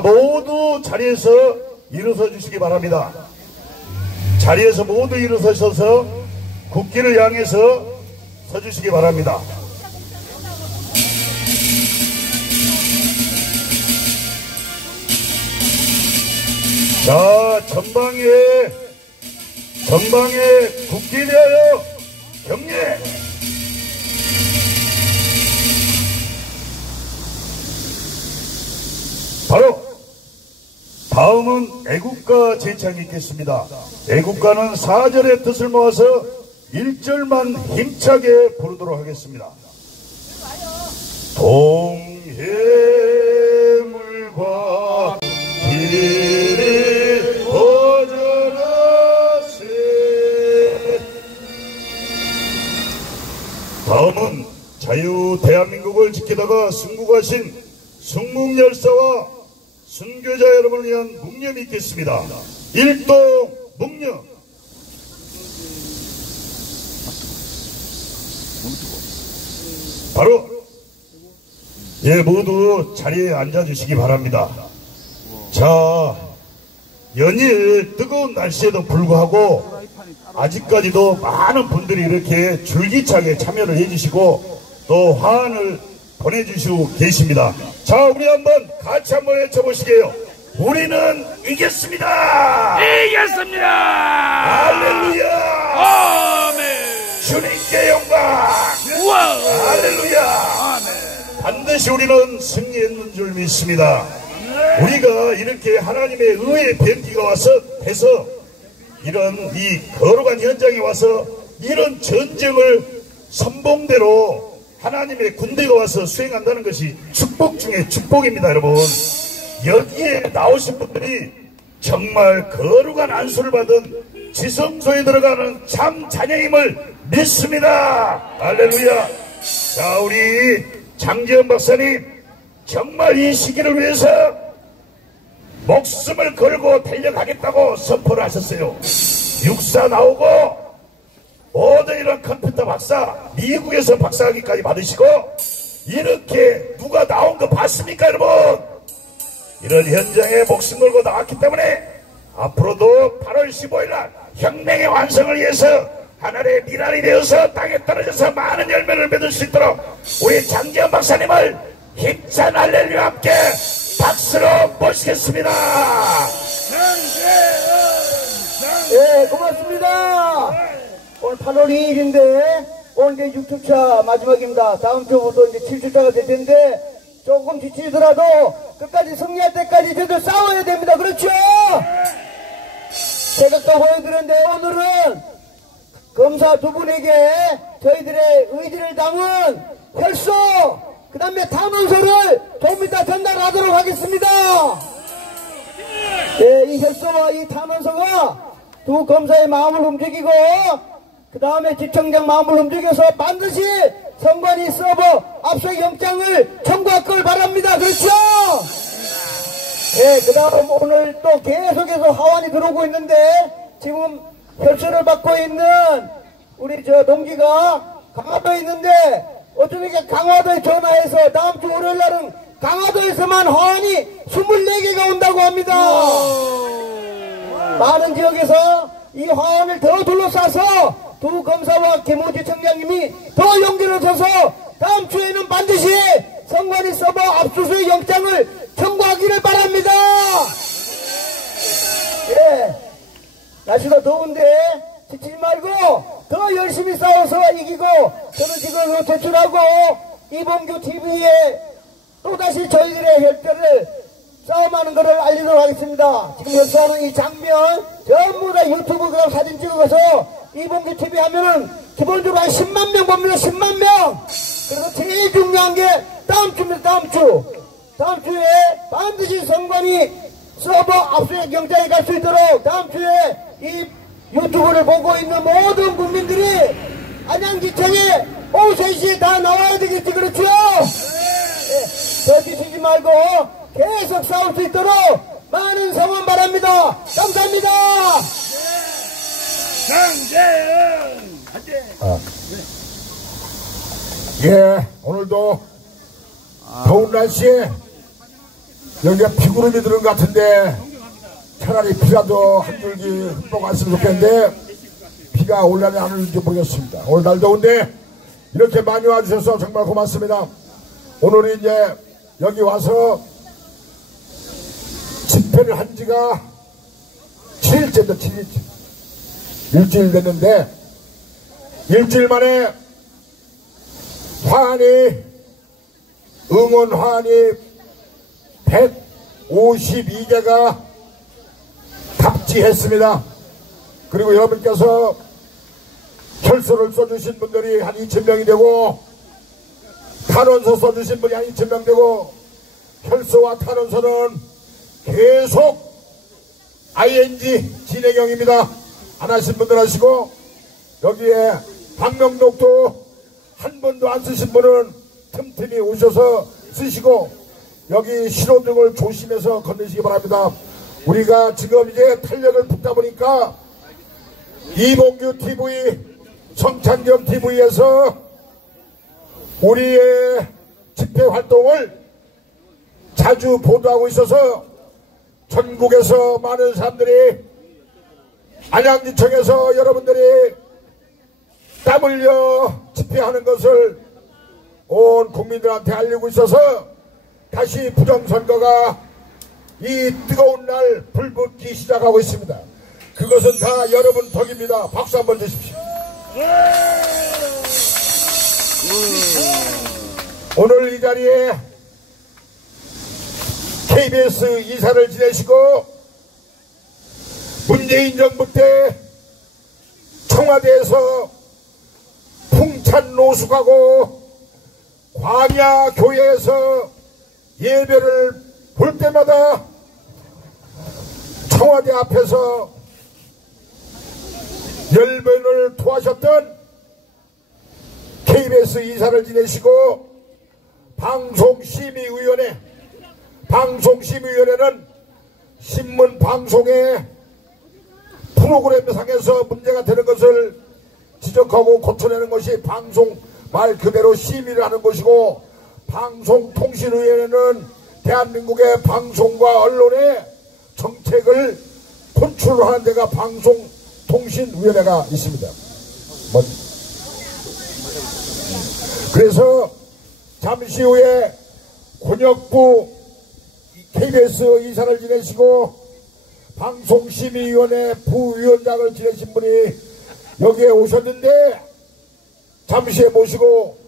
자, 모두 자리에서 일어서 주시기 바랍니다. 자리에서 모두 일어서셔서 국기를 향해서 서주시기 바랍니다. 자, 전방에 국기를 위하여 경례! 바로 다음은 애국가 제창이 있겠습니다. 애국가는 4절의 뜻을 모아서 1절만 힘차게 부르도록 하겠습니다. 동해물과 길이 퍼져나세. 다음은 자유 대한민국을 지키다가 순국하신 순국열사와 순교자 여러분을 위한 묵념이 있겠습니다. 일동 묵념. 바로 모두 자리에 앉아주시기 바랍니다. 자, 연일 뜨거운 날씨에도 불구하고 아직까지도 많은 분들이 이렇게 줄기차게 참여를 해주시고 또 화환을 보내주시고 계십니다. 자, 우리 한번 같이 한번 외쳐보시게요. 우리는 이겼습니다. 이겼습니다. 할렐루야. 아멘. 주님께 영광. 우와. 할렐루야. 아멘. 반드시 우리는 승리했는 줄 믿습니다. 우리가 이렇게 하나님의 의의 뱀기가 와서 해서 이런 이 거룩한 현장에 와서 이런 전쟁을 선봉대로 하나님의 군대가 와서 수행한다는 것이 축복 중에 축복입니다. 여러분, 여기에 나오신 분들이 정말 거룩한 안수를 받은 지성소에 들어가는 참 자녀임을 믿습니다. 할렐루야. 자, 우리 장지현 박사님 정말 이 시기를 위해서 목숨을 걸고 달려가겠다고 선포를 하셨어요. 육사 나오고 모든 이런 컴퓨터 박사, 미국에서 박사학위까지 받으시고 이렇게 누가 나온 거 봤습니까, 여러분? 이런 현장에 목숨 걸고 나왔기 때문에 앞으로도 8월 15일 날 혁명의 완성을 위해서 하늘의 미랄이 되어서 땅에 떨어져서 많은 열매를 맺을 수 있도록 우리 장지현 박사님을 힘찬 할렐루야 함께 박수로 모시겠습니다. 예, 고맙습니다. 오늘 8월 2일인데 오늘 이제 6주차 마지막입니다. 다음 주부터 이제 7주차가 될 텐데 조금 지치더라도 끝까지 승리할 때까지 저희들 싸워야 됩니다. 그렇죠? 제가 또 보여드렸는데 오늘은 검사 두 분에게 저희들의 의지를 담은 혈소 그 다음에 탄원서를 좀 이따 전달하도록 하겠습니다. 네, 이 혈소와 이 탄원서가 두 검사의 마음을 움직이고 그 다음에 지청장 마음을 움직여서 반드시 선관위 서버 압수수색 영장을 청구할 걸 바랍니다. 그렇죠? 네, 그 다음 오늘 또 계속해서 하원이 들어오고 있는데 지금 혈서를 받고 있는 우리 저 동기가 강화도에 있는데 어쩌니까 강화도에 전화해서 다음 주 월요일 날은 강화도에서만 하원이 24개가 온다고 합니다. 많은 지역에서 이 하원을 더 둘러싸서 두 검사와 김호지 청장님이 더 용기를 줘서 다음 주에는 반드시 선관위 서버 압수수색 영장을 청구하기를 바랍니다. 예, 날씨가 더운데 지치지 말고 더 열심히 싸워서 이기고 저는 지금 제출하고 이봉규 TV에 또다시 저희들의 혈전을 싸움하는 것을 알리도록 하겠습니다. 지금 혈서하는 이 장면 전부 다 유튜브 그냥 사진 찍어서 이봉규 TV 하면은 기본적으로 한 10만 명 봅니다. 10만 명. 그래서 제일 중요한 게 다음 주입니다. 다음 주. 다음 주에 반드시 선관위 서버 압수수색 영장에 갈 수 있도록 다음 주에 이 유튜브를 보고 있는 모든 국민들이 안양지청에 오후 3시에 다 나와야 되겠지. 그렇죠? 네, 더 지치지 말고 계속 싸울 수 있도록 많은 성원 바랍니다. 감사합니다. 장재현 예, 오늘도 더운 날씨에 여기가 비구름이 들은 것 같은데 차라리 비라도 한 줄기 흠뻑 왔으면 좋겠는데 비가 올라니 안 올지 모르겠습니다. 오늘 날 더운데 이렇게 많이 와주셔서 정말 고맙습니다. 오늘 이제 여기 와서 집회를 한 지가 7일째입니다. 7일째. 일주일 됐는데 일주일 만에 화환이 응원 화환이 152개가 답지했습니다. 그리고 여러분께서 혈서를 써주신 분들이 한 2,000명이 되고 탄원서 써주신 분이 한 2,000명 되고 혈서와 탄원서는 계속 ING 진행형입니다. 안 하신 분들 하시고 여기에 방명록도 한 번도 안 쓰신 분은 틈틈이 오셔서 쓰시고 여기 신호등을 조심해서 건너시기 바랍니다. 우리가 지금 이제 탄력을 붙다 보니까 이봉규 TV, 성찬경 TV에서 우리의 집회 활동을 자주 보도하고 있어서 전국에서 많은 사람들이 안양지청에서 여러분들이 땀 흘려 집회하는 것을 온 국민들한테 알리고 있어서 다시 부정선거가 이 뜨거운 날 불붙기 시작하고 있습니다. 그것은 다 여러분 덕입니다. 박수 한번 주십시오. 오늘 이 자리에 KBS 이사를 지내시고 문재인 정부 때 청와대에서 풍찬 노숙하고 광야교회에서 예배를 볼 때마다 청와대 앞에서 열변을 토하셨던 KBS 이사를 지내시고 방송심의위원회는 신문 방송의 프로그램상에서 문제가 되는 것을 지적하고 고쳐내는 것이 방송 말 그대로 심의를 하는 것이고, 방송통신위원회는 대한민국의 방송과 언론의 정책을 컨트롤하는 데가 방송통신위원회가 있습니다. 그래서 잠시 후에 권역부 KBS 이사를 지내시고 방송심의위원회 부위원장을 지내신 분이 여기에 오셨는데 잠시 후에 모시고,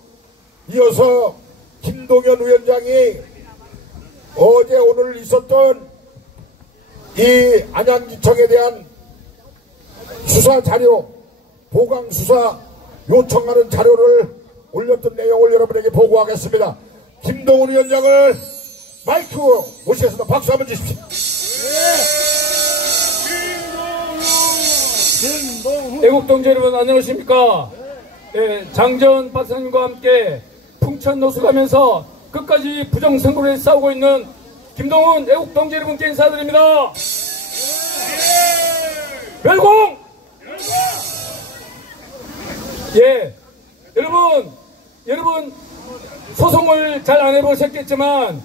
이어서 김동연 위원장이 어제 오늘 있었던 이 안양지청에 대한 수사 자료, 보강 수사 요청하는 자료를 올렸던 내용을 여러분에게 보고하겠습니다. 김동연 위원장을 마이크로 모시겠습니다. 박수 한번 주십시오. 애국동지 여러분 안녕하십니까. 장전 박사님과 함께 풍천 노숙하면서 끝까지 부정선거를 싸우고 있는 김동훈 애국동지 여러분께 인사드립니다. 멸공! 여러분 소송을 잘 안 해보셨겠지만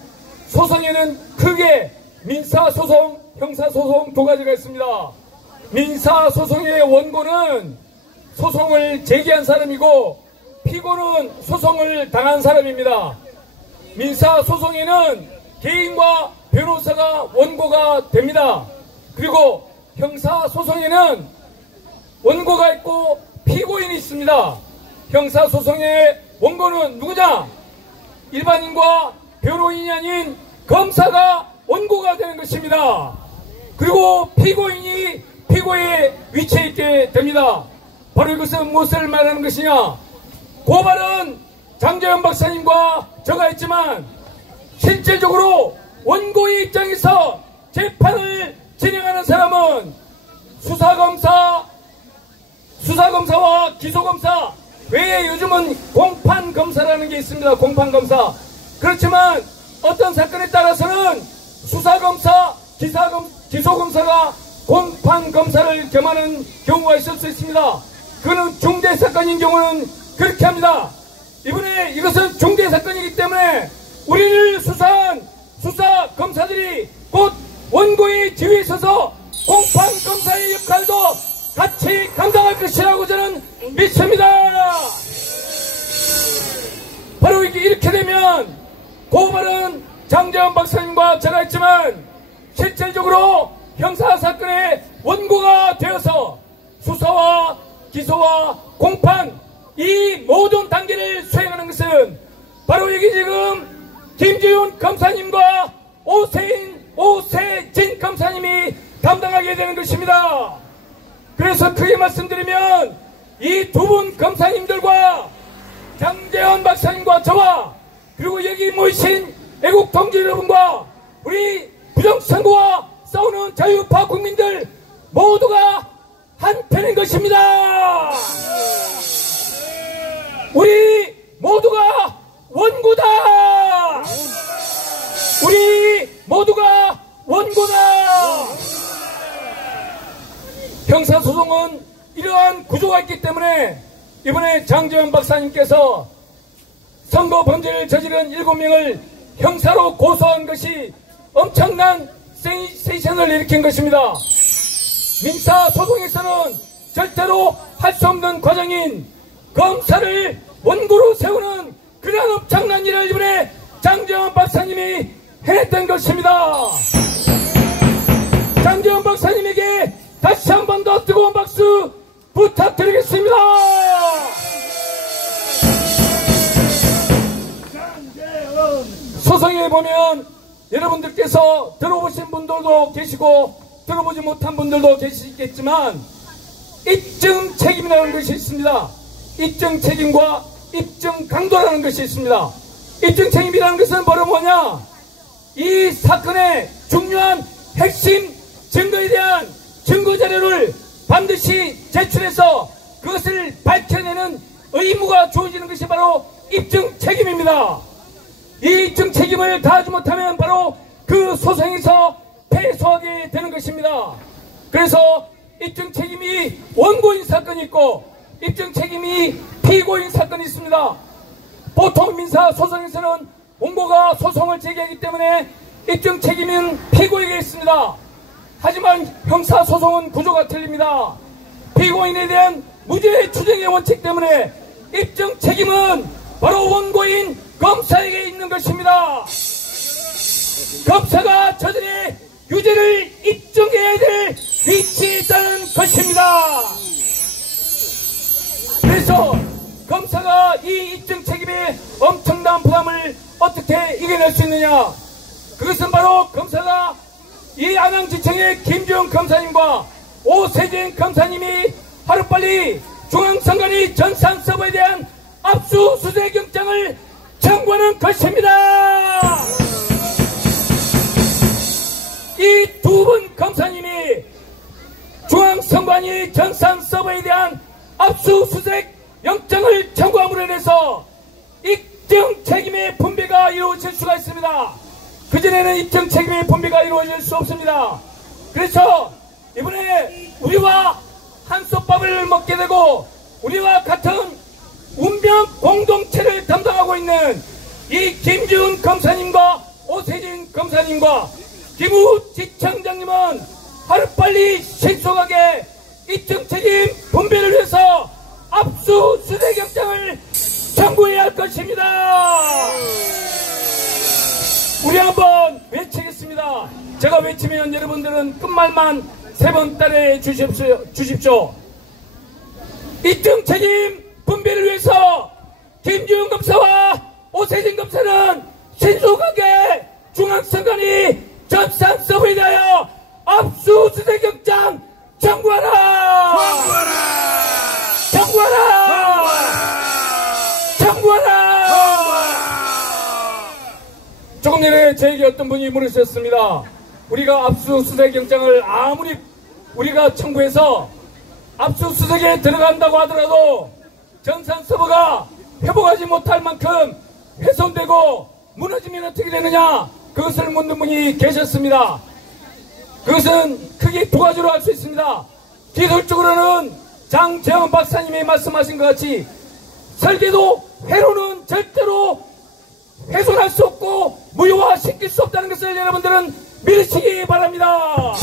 소송에는 크게 민사소송, 형사소송 두 가지가 있습니다. 민사소송의 원고는 소송을 제기한 사람이고 피고는 소송을 당한 사람입니다. 민사소송에는 개인과 변호사가 원고가 됩니다. 그리고 형사소송에는 원고가 있고 피고인이 있습니다. 형사소송의 원고는 누구냐? 일반인과 변호인이 아닌 검사가 원고가 되는 것입니다. 그리고 피고인이 피고에 위치해 있게 됩니다. 바로 이것은 무엇을 말하는 것이냐? 고발은 장재현 박사님과 저가 했지만 실질적으로 원고의 입장에서 재판을 진행하는 사람은 수사검사와 기소검사 외에 요즘은 공판검사라는 게 있습니다. 공판검사. 그렇지만 어떤 사건에 따라서는 수사검사, 기소검사가 공판검사를 겸하는 경우가 있을 수 있습니다. 그는 중대사건인 경우는 그렇게 합니다. 이번에 이것은 중대사건이기 때문에 우리를 수사한 수사 검사들이 곧 원고의 지위에 서서 공판 검사의 역할도 같이 감당할 것이라고 저는 믿습니다. 바로 이렇게 되면 고발은 장재원 박사님과 제가 했지만 실질적으로 형사사건의 원고가 되어서 수사와 기소와 공판 이 모든 단계를 수행하는 것은 바로 여기 지금 김지훈 검사님과 오세진 검사님이 담당하게 되는 것입니다. 그래서 크게 말씀드리면 이 두 분 검사님들과 장재원 박사님과 저와 그리고 여기 모이신 애국 동지 여러분과 우리 부정선거와 싸우는 자유파 국민들 모두가 한편인 것입니다. 우리 모두가 원고다. 우리 모두가 원고다. 형사소송은 이러한 구조가 있기 때문에 이번에 장재원 박사님께서 선거 범죄를 저지른 7명을 형사로 고소한 것이 엄청난 센세이션을 일으킨 것입니다. 민사소송에서는 절대로 할 수 없는 과정인 검사를 원고로 세우는 그런 엄청난 일을 이번에 장재원 박사님이 해냈던 것입니다. 장재원 박사님에게 다시 한 번 더 뜨거운 박수 부탁드리겠습니다. 소송에 보면 여러분들께서 들어보신 분들도 계시고 들어보지 못한 분들도 계시겠지만 입증 책임이라는 것이 있습니다. 입증 책임과 입증 강도라는 것이 있습니다. 입증 책임이라는 것은 뭐냐? 이 사건의 중요한 핵심 증거에 대한 증거자료를 반드시 제출해서 그것을 밝혀내는 의무가 주어지는 것이 바로 입증 책임입니다. 이 입증 책임을 다하지 못하면 바로 그 소송에서 패소하게 되는 것입니다. 그래서 입증 책임이 원고인 사건이 있고 입증 책임이 피고인 사건이 있습니다. 보통 민사소송에서는 원고가 소송을 제기하기 때문에 입증 책임은 피고에게 있습니다. 하지만 형사소송은 구조가 틀립니다. 피고인에 대한 무죄 추정의 원칙 때문에 입증 책임은 바로 원고인 검사에게 있는 것입니다. 검사가 저들의 유죄를 입증해야 될 위치에 있다는 것입니다. 그래서 검사가 이 입증 책임의 엄청난 부담을 어떻게 이겨낼 수 있느냐? 그것은 바로 검사가 이 안양지청의 김주영 검사님과 오세진 검사님이 하루빨리 중앙선관위 전산서버에 대한 압수수색 영장을 청구하는 것입니다. 이 두 분 검사님이 중앙선관위 전산서버에 대한 압수수색 영장을 청구함으로 인해서 입증 책임의 분배가 이루어질 수가 있습니다. 그전에는 입증 책임의 분배가 이루어질 수 없습니다. 그래서 이번에 우리와 한솥밥을 먹게 되고 우리와 같은 운명 공동체를 담당하고 있는 이 김지훈 검사님과 오세진 검사님과 김우 지청장님은 하루빨리 신속하게 입증 책임 분배를 위해서 압수수색 영장을 청구해야 할 것입니다. 우리 한번 외치겠습니다. 제가 외치면 여러분들은 끝말만 3번 따라해 주십시오. 입증 책임 분배를 위해서 김지훈 검사와 오세진 검사는 신속하게 중앙선관위 전산서버에 대하여 압수수색 영장 청구하라! 조금 전에 저에게 어떤 분이 물으셨습니다. 우리가 압수수색 영장을 아무리 우리가 청구해서 압수수색에 들어간다고 하더라도 전산서버가 회복하지 못할 만큼 훼손되고 무너지면 어떻게 되느냐, 그것을 묻는 분이 계셨습니다. 그것은 크게 두 가지로 할 수 있습니다. 기술적으로는 장재원 박사님이 말씀하신 것 같이 설계도 회로는 절대로 훼손할 수 없고 무효화시킬 수 없다는 것을 여러분들은 믿으시기 바랍니다.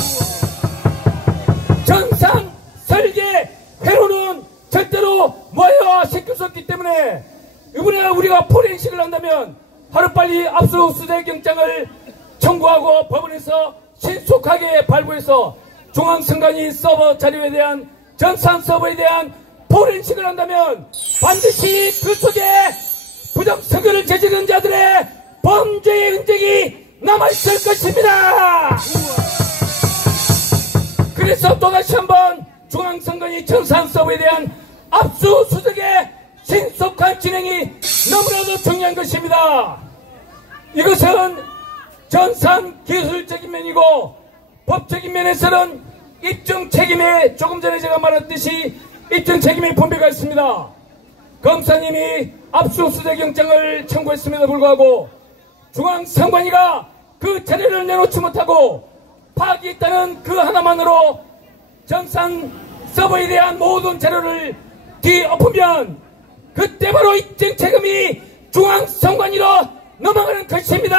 전산, 설계, 회로는 절대로 무효화시킬 수 없기 때문에 이번에 우리가 포렌식을 한다면 하루빨리 압수수색 영장을 청구하고 법원에서 신속하게 발부해서 중앙선관위 서버 자료에 대한 전산 서버에 대한 포렌식을 한다면 반드시 그 속에 부정선거를 저지른 자들의 범죄의 흔적이 남아있을 것입니다. 그래서 또다시 한번 중앙선관위 전산 서버에 대한 압수수색의 신속한 진행이 너무나도 중요한 것입니다. 이것은 전산 기술적인 면이고 법적인 면에서는 입증 책임에 조금 전에 제가 말했듯이 입증 책임의 분배가 있습니다. 검사님이 압수수색 영장을 청구했음에도 불구하고 중앙선관위가 그 자료를 내놓지 못하고 파기했다는 그 하나만으로 전산 서버에 대한 모든 자료를 뒤엎으면 그때 바로 입증 책임이 중앙선관위로 넘어가는 것입니다.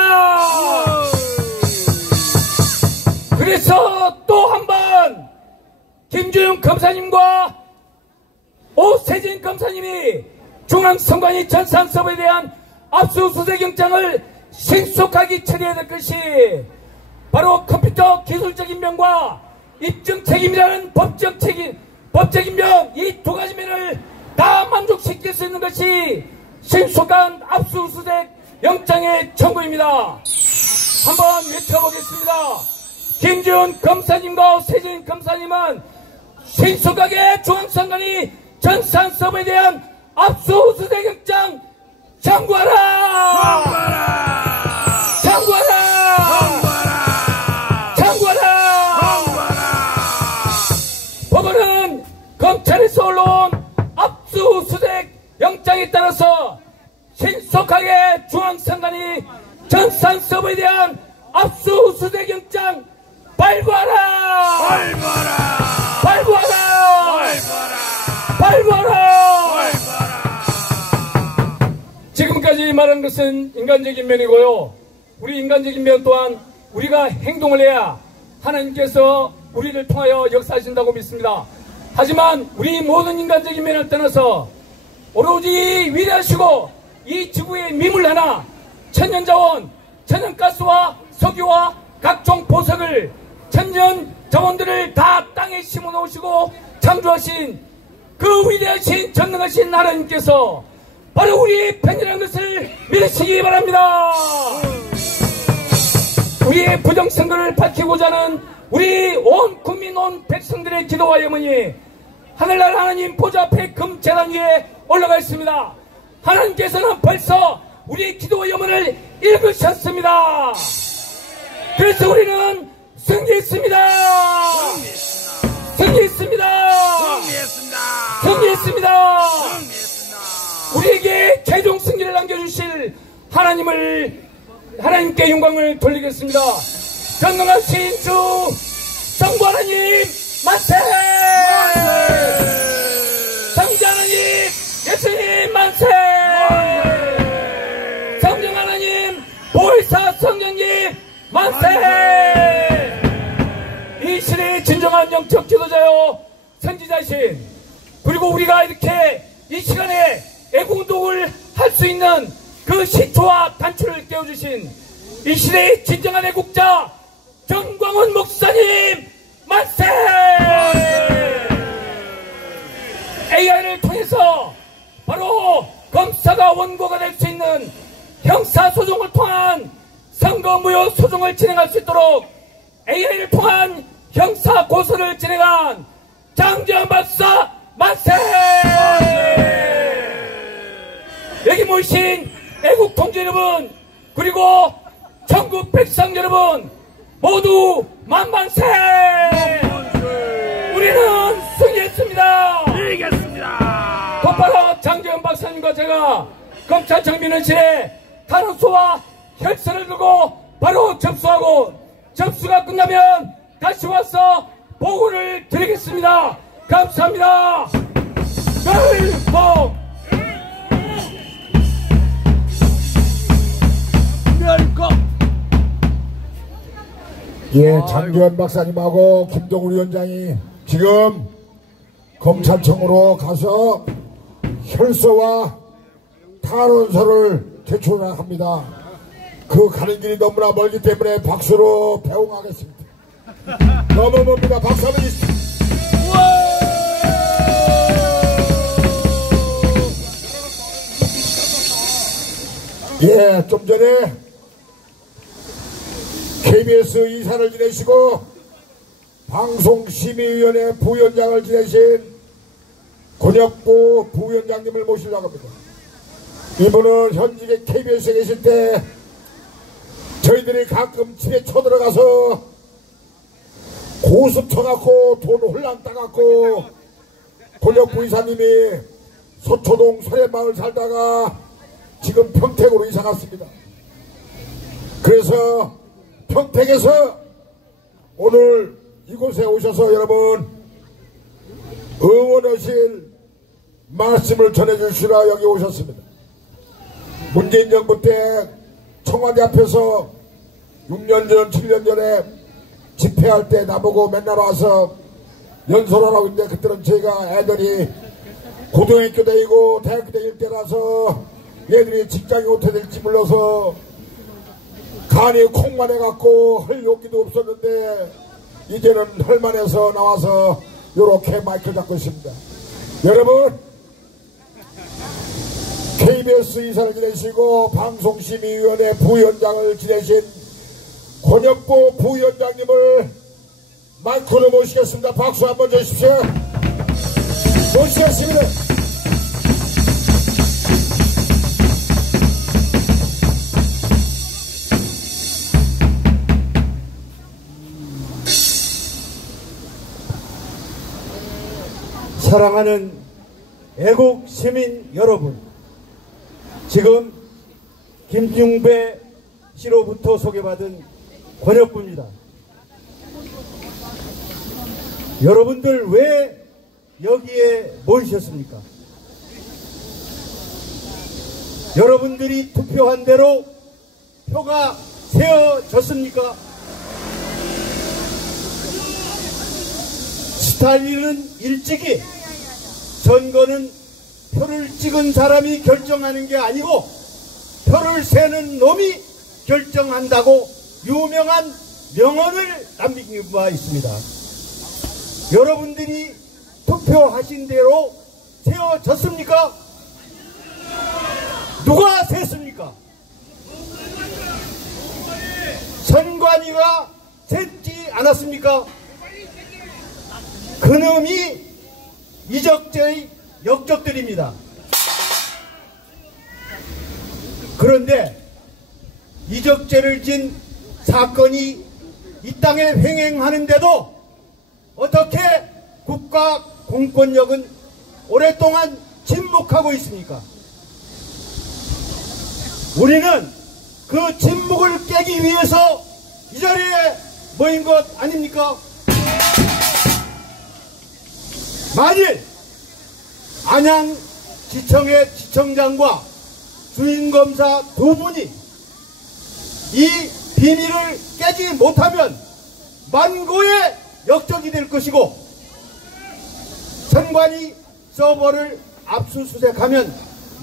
그래서 또 한 번 김주영 검사님과 오세진 검사님이 중앙선관위 전산 서버에 대한 압수수색 영장을 신속하게 처리해야 될 것이 바로 컴퓨터 기술적인 면과 입증 책임이라는 법적인 면, 이 두 가지 면을 다 만족시킬 수 있는 것이 신속한 압수수색 영장의 청구입니다. 한번 외쳐보겠습니다. 김지훈 검사님과 세진 검사님은 신속하게 중앙선관위 전산 서버에 대한 압수수색 영장 청구하라! 법원은 검찰에서 올라온 압수수색 영장에 따라서 신속하게 중앙선관위 전산 서버에 대한 압수수색 영장 발부하라! 지금까지 말한 것은 인간적인 면이고요. 우리 인간적인 면 또한 우리가 행동을 해야 하나님께서 우리를 통하여 역사하신다고 믿습니다. 하지만 우리 모든 인간적인 면을 떠나서 오로지 위대하시고 이 지구의 미물 하나, 천년자원, 천연가스와 석유와 각종 보석을 천년 자원들을 다 땅에 심어 놓으시고 창조하신 그 위대하신 전능하신 하나님께서 바로 우리의 편이라는 것을 믿으시기 바랍니다. 우리의 부정선거를 밝히고자 하는 우리 온 국민 온 백성들의 기도와 염원이 하늘나라 하나님 보좌 앞에 금재단 위에 올라가 있습니다. 하나님께서는 벌써 우리의 기도와 염원을 읽으셨습니다. 그래서 우리는 승리했습니다. 우리에게 최종 승리를 남겨주실 하나님께 영광을 돌리겠습니다. 전능하신 주 성부 하나님 만세! 성자 하나님 예수님 만세! 성령 하나님 보혜사 성령님 만세! 이 시대의 진정한 영적 지도자요 선지자이신, 그리고 우리가 이렇게 이 시간에 애국운동을 할 수 있는 그 시초와 단초를 깨워주신 이 시대의 진정한 애국자 정광훈 목사님 만세! AI를 통해서 바로 검사가 원고가 될 수 있는 형사소송을 통한 선거무효 소송을 진행할 수 있도록 AI를 통한 형사고소를 진행한 장재환 박사 만세! 여기 모이신 애국 동지 여러분, 그리고 전국 백성 여러분 모두 만만세! 우리는 승리했습니다. 곧바로 장재환 박사님과 제가 검찰청 민원실에 탄원서와 혈서를 들고 바로 접수하고, 접수가 끝나면 다시 와서 보고를 드리겠습니다. 감사합니다. 멸공 예, 장기현 박사님하고 김동훈 위원장이 지금 검찰청으로 가서 혈서와 탄원서를 제출합니다. 그 가는 길이 너무나 멀기 때문에 박수로 배웅하겠습니다. 너무 멉니다. 박수 한번 주십시오. 예, 좀 전에 KBS 이사를 지내시고 방송심의위원회 부위원장을 지내신 권혁보 부위원장님을 모시려고 합니다. 이분은 현직에 KBS에 계실 때 저희들이 가끔 집에 쳐들어가서 고습 쳐갖고 돈 홀랑 따갖고 권혁부 이사님이 서초동 서래마을 살다가 지금 평택으로 이사 갔습니다. 그래서 평택에서 오늘 이곳에 오셔서 여러분 응원하실 말씀을 전해주시라 여기 오셨습니다. 문재인 정부 때 청와대 앞에서 6년 전 7년 전에 집회할 때 나보고 맨날 와서 연설하라고 했는데 그때는 제가 애들이 고등학교 다니고 대학교 다닐 때라서 얘들이 직장이 어떻게 될지 몰라서 간이 콩만 해갖고 할 용기도 없었는데 이제는 헐만해서 나와서 요렇게 마이크 잡고 있습니다. 여러분 KBS 이사를 지내시고 방송심의위원회 부위원장을 지내신 권혁보 부위원장님을 마이크로 모시겠습니다. 박수 한번 주십시오. 모시겠습니다. 사랑하는 애국 시민 여러분, 지금 김중배 씨로부터 소개받은 권혁부입니다. 여러분들 왜 여기에 모이셨습니까? 여러분들이 투표한 대로 표가 세워졌습니까? 스탈린은 일찍이 선거는 표를 찍은 사람이 결정하는 게 아니고 표를 세는 놈이 결정한다고 유명한 명언을 남긴 바 있습니다. 여러분들이 투표하신 대로 세워졌습니까? 누가 셌습니까? 선관위가 셌지 않았습니까? 그놈이 이적죄의 역적들입니다. 그런데 이적죄를 진 사건이 이 땅에 횡행하는데도 어떻게 국가 공권력은 오랫동안 침묵하고 있습니까? 우리는 그 침묵을 깨기 위해서 이 자리에 모인 것 아닙니까? 만일 안양지청의 지청장과 주임검사 두 분이 이 비밀을 깨지 못하면 만고의 역적이 될 것이고, 선관위 서버를 압수수색하면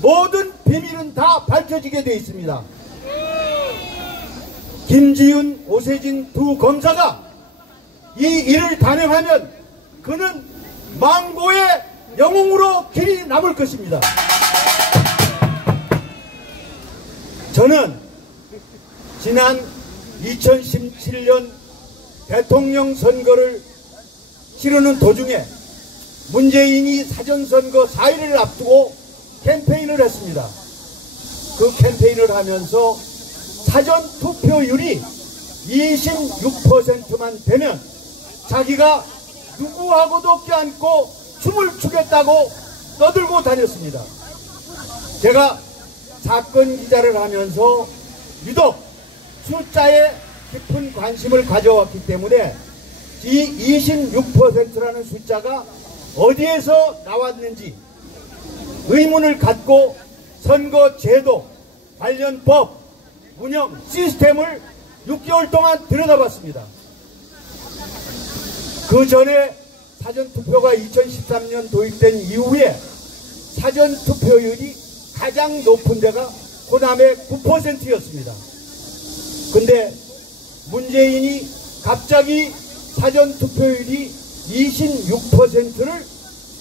모든 비밀은 다 밝혀지게 되어 있습니다. 김지윤, 오세진 두 검사가 이 일을 단행하면 그는 만고의 영웅으로 길이 남을 것입니다. 저는 지난 2017년 대통령 선거를 치르는 도중에 문재인이 사전선거 4일을 앞두고 캠페인을 했습니다. 그 캠페인을 하면서 사전 투표율이 26%만 되면 자기가 누구하고도 껴안고 춤을 추겠다고 떠들고 다녔습니다. 제가 사건 기자를 하면서 유독 숫자에 깊은 관심을 가져왔기 때문에 이 26%라는 숫자가 어디에서 나왔는지 의문을 갖고 선거제도 관련 법 운영 시스템을 6개월 동안 들여다봤습니다. 그 전에 사전투표가 2013년 도입된 이후에 사전투표율이 가장 높은 데가 호남의 9%였습니다. 근데 문재인이 갑자기 사전투표율이 26%를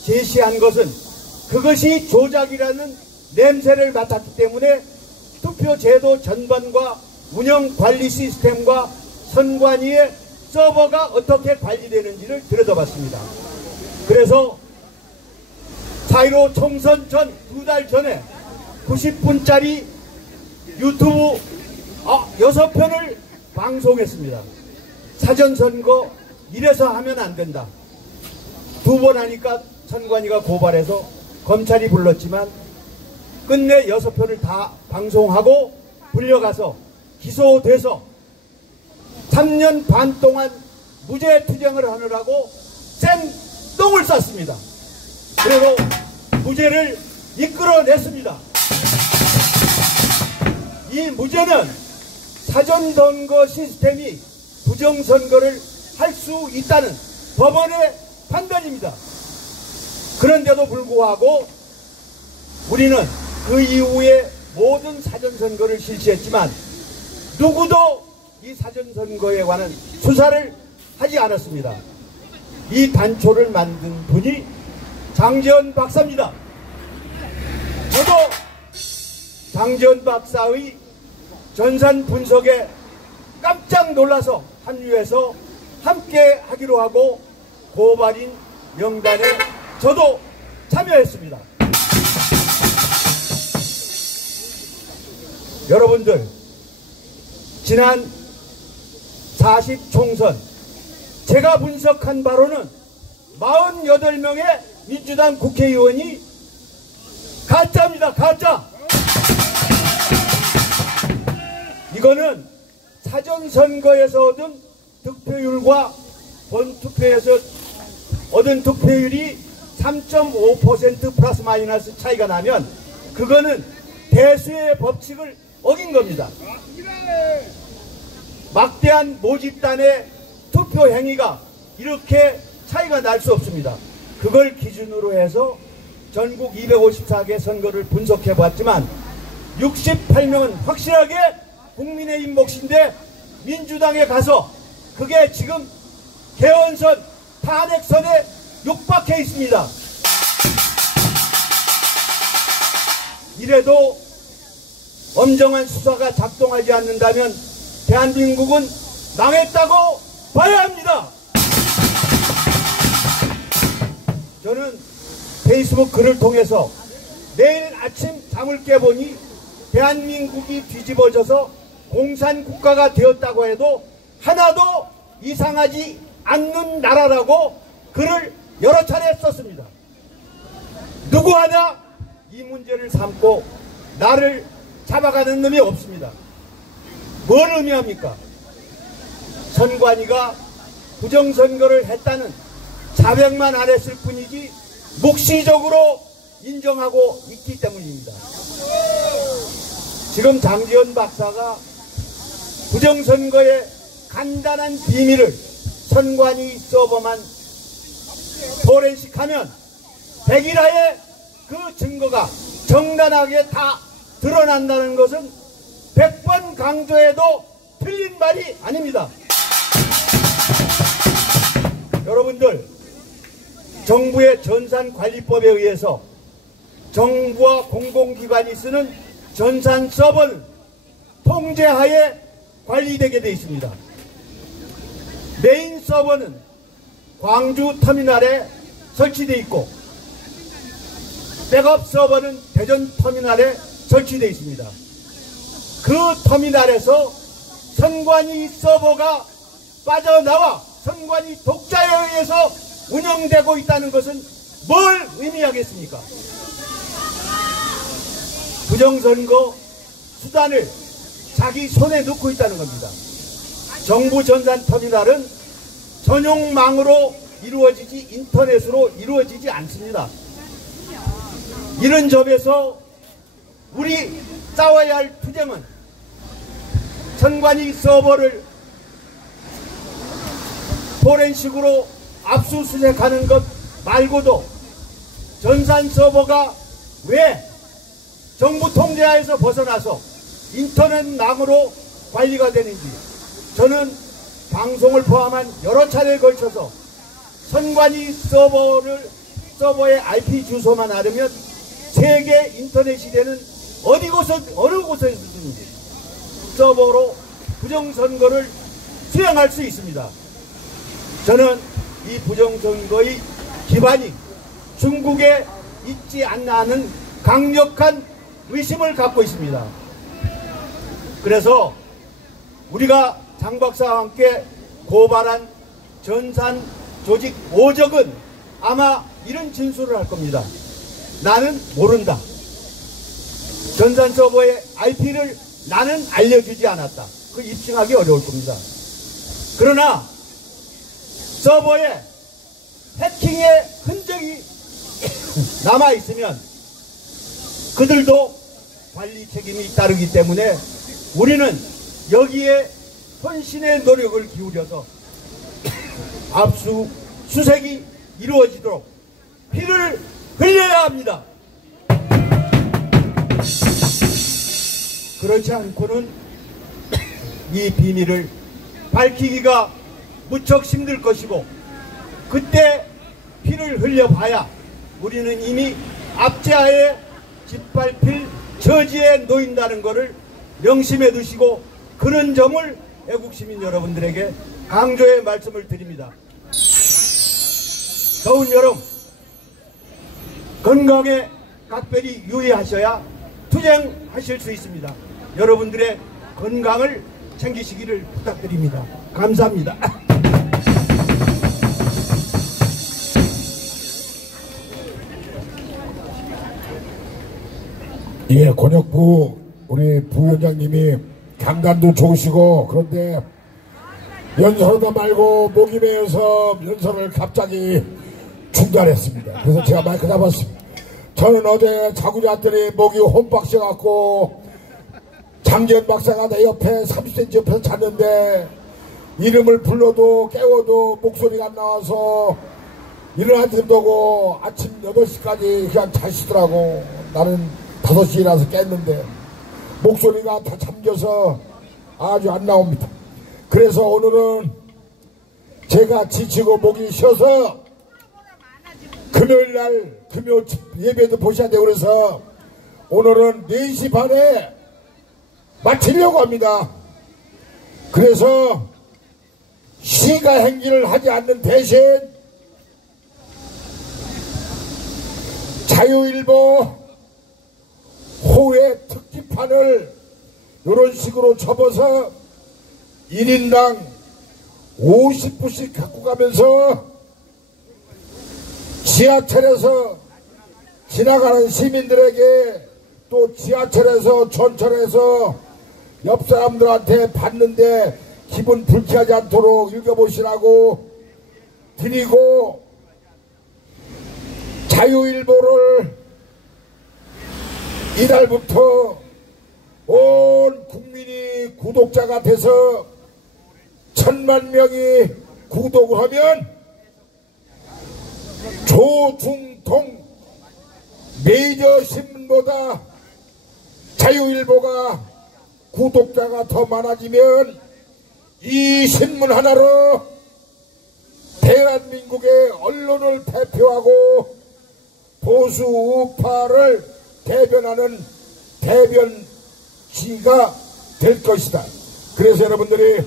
제시한 것은 그것이 조작이라는 냄새를 맡았기 때문에 투표제도 전반과 운영관리 시스템과 선관위의 서버가 어떻게 관리되는지를 들여다봤습니다. 그래서 4.15 총선 전 2달 전에 90분짜리 유튜브 6편을 방송했습니다. 사전선거 이래서 하면 안 된다. 2번 하니까 선관위가 고발해서 검찰이 불렀지만 끝내 6편을 다 방송하고 불려가서 기소돼서 3년 반 동안 무죄 투쟁을 하느라고 생똥을 쌌습니다. 그래도 무죄를 이끌어냈습니다. 이 무죄는 사전선거 시스템이 부정선거를 할 수 있다는 법원의 판단입니다. 그런데도 불구하고 우리는 그 이후에 모든 사전선거를 실시했지만 누구도 이 사전선거에 관한 수사를 하지 않았습니다. 이 단초를 만든 분이 장지원 박사입니다. 저도 장지원 박사의 전산 분석에 깜짝 놀라서 합류해서 함께 하기로 하고 고발인 명단에 저도 참여했습니다. 여러분들, 지난 40총선 제가 분석한 바로는 48명의 민주당 국회의원이 가짜입니다. 가짜. 이거는 사전선거에서 얻은 득표율과 본투표에서 얻은 득표율이 3.5% 플러스 마이너스 차이가 나면 그거는 대수의 법칙을 어긴 겁니다. 막대한 모집단의 투표 행위가 이렇게 차이가 날 수 없습니다. 그걸 기준으로 해서 전국 254개 선거를 분석해 봤지만 68명은 확실하게 국민의힘 몫인데 민주당에 가서 그게 지금 개헌선, 탄핵선에 육박해 있습니다. 이래도 엄정한 수사가 작동하지 않는다면 대한민국은 망했다고 봐야 합니다. 저는 페이스북 글을 통해서 내일 아침 잠을 깨보니 대한민국이 뒤집어져서 공산국가가 되었다고 해도 하나도 이상하지 않는 나라라고 글을 여러 차례 썼습니다. 누구 하나 이 문제를 삼고 나를 잡아가는 놈이 없습니다. 뭘 의미합니까? 선관위가 부정선거를 했다는 자백만 안 했을 뿐이지 묵시적으로 인정하고 있기 때문입니다. 지금 장지원 박사가 부정선거의 간단한 비밀을 선관위 서버만 포렌식하면 100일하에 그 증거가 정당하게 다 드러난다는 것은 100번 강조해도 틀린 말이 아닙니다. 여러분들, 정부의 전산관리법에 의해서 정부와 공공기관이 쓰는 전산 서버는 통제하에 관리되게 되어 있습니다. 메인 서버는 광주 터미널에 설치되어 있고 백업 서버는 대전 터미널에 설치되어 있습니다. 그 터미널에서 선관위 서버가 빠져나와 선관위 독자에 의해서 운영되고 있다는 것은 뭘 의미하겠습니까? 부정선거 수단을 자기 손에 넣고 있다는 겁니다. 정부 전산 터미널은 전용망으로 이루어지지 인터넷으로 이루어지지 않습니다. 이런 점에서 우리 싸워야 할 투쟁은 선관위 서버를 포렌식으로 압수수색하는 것 말고도 전산 서버가 왜 정부 통제하에서 벗어나서 인터넷망으로 관리가 되는지 저는 방송을 포함한 여러 차례에 걸쳐서 선관위 서버의 IP 주소만 알으면 세계 인터넷 시대는 어느 곳에서든지 서버로 부정선거를 수행할 수 있습니다. 저는 이 부정선거의 기반이 중국에 있지 않나 하는 강력한 의심을 갖고 있습니다. 그래서 우리가 장 박사와 함께 고발한 전산 조직 오적은 아마 이런 진술을 할 겁니다. 나는 모른다. 전산 서버의 IP를 나는 알려주지 않았다. 그 입증하기 어려울 겁니다. 그러나 서버에 해킹의 흔적이 남아있으면 그들도 관리 책임이 따르기 때문에 우리는 여기에 헌신의 노력을 기울여서 압수수색이 이루어지도록 피를 흘려야 합니다. 그렇지 않고는 이 비밀을 밝히기가 무척 힘들 것이고 그때 피를 흘려봐야 우리는 이미 압제하에 짓밟힐 처지에 놓인다는 것을 명심해 두시고 그런 점을 애국시민 여러분들에게 강조의 말씀을 드립니다. 더운 여름 건강에 각별히 유의하셔야 투쟁하실 수 있습니다. 여러분들의 건강을 챙기시기를 부탁드립니다. 감사합니다. 예, 권역부 우리 부위원장님이 강단도 좋으시고 그런데 연설하다 말고 목이 메어서 연설을 갑자기 중단했습니다. 그래서 제가 마이크 잡았습니다. 저는 어제 자고 잤더니 목이 혼박셔갖고 장기현 박사가 내 옆에 30cm 옆에서 잤는데 이름을 불러도 깨워도 목소리가 안 나와서 일어나지 못하고 아침 8시까지 그냥 자시더라고. 나는 5시에 일어나서 깼는데 목소리가 다 잠겨서 아주 안 나옵니다. 그래서 오늘은 제가 지치고 목이 쉬어서 금요일날 금요 예배도 보셔야 되고 그래서 오늘은 4시 반에 마치려고 합니다. 그래서 시가 행진을 하지 않는 대신 자유일보 호회 특집판을 이런 식으로 접어서 1인당 50부씩 갖고 가면서 지하철에서 지나가는 시민들에게 또 지하철에서 전철에서 옆 사람들한테 받는데 기분 불쾌하지 않도록 읽어보시라고 드리고 자유일보를 이달부터 온 국민이 구독자가 돼서 1000만 명이 구독을 하면 조중동 메이저 신문보다 자유일보가 구독자가 더 많아지면 이 신문 하나로 대한민국의 언론을 대표하고 보수 우파를 대변하는 대변지가 될 것이다. 그래서 여러분들이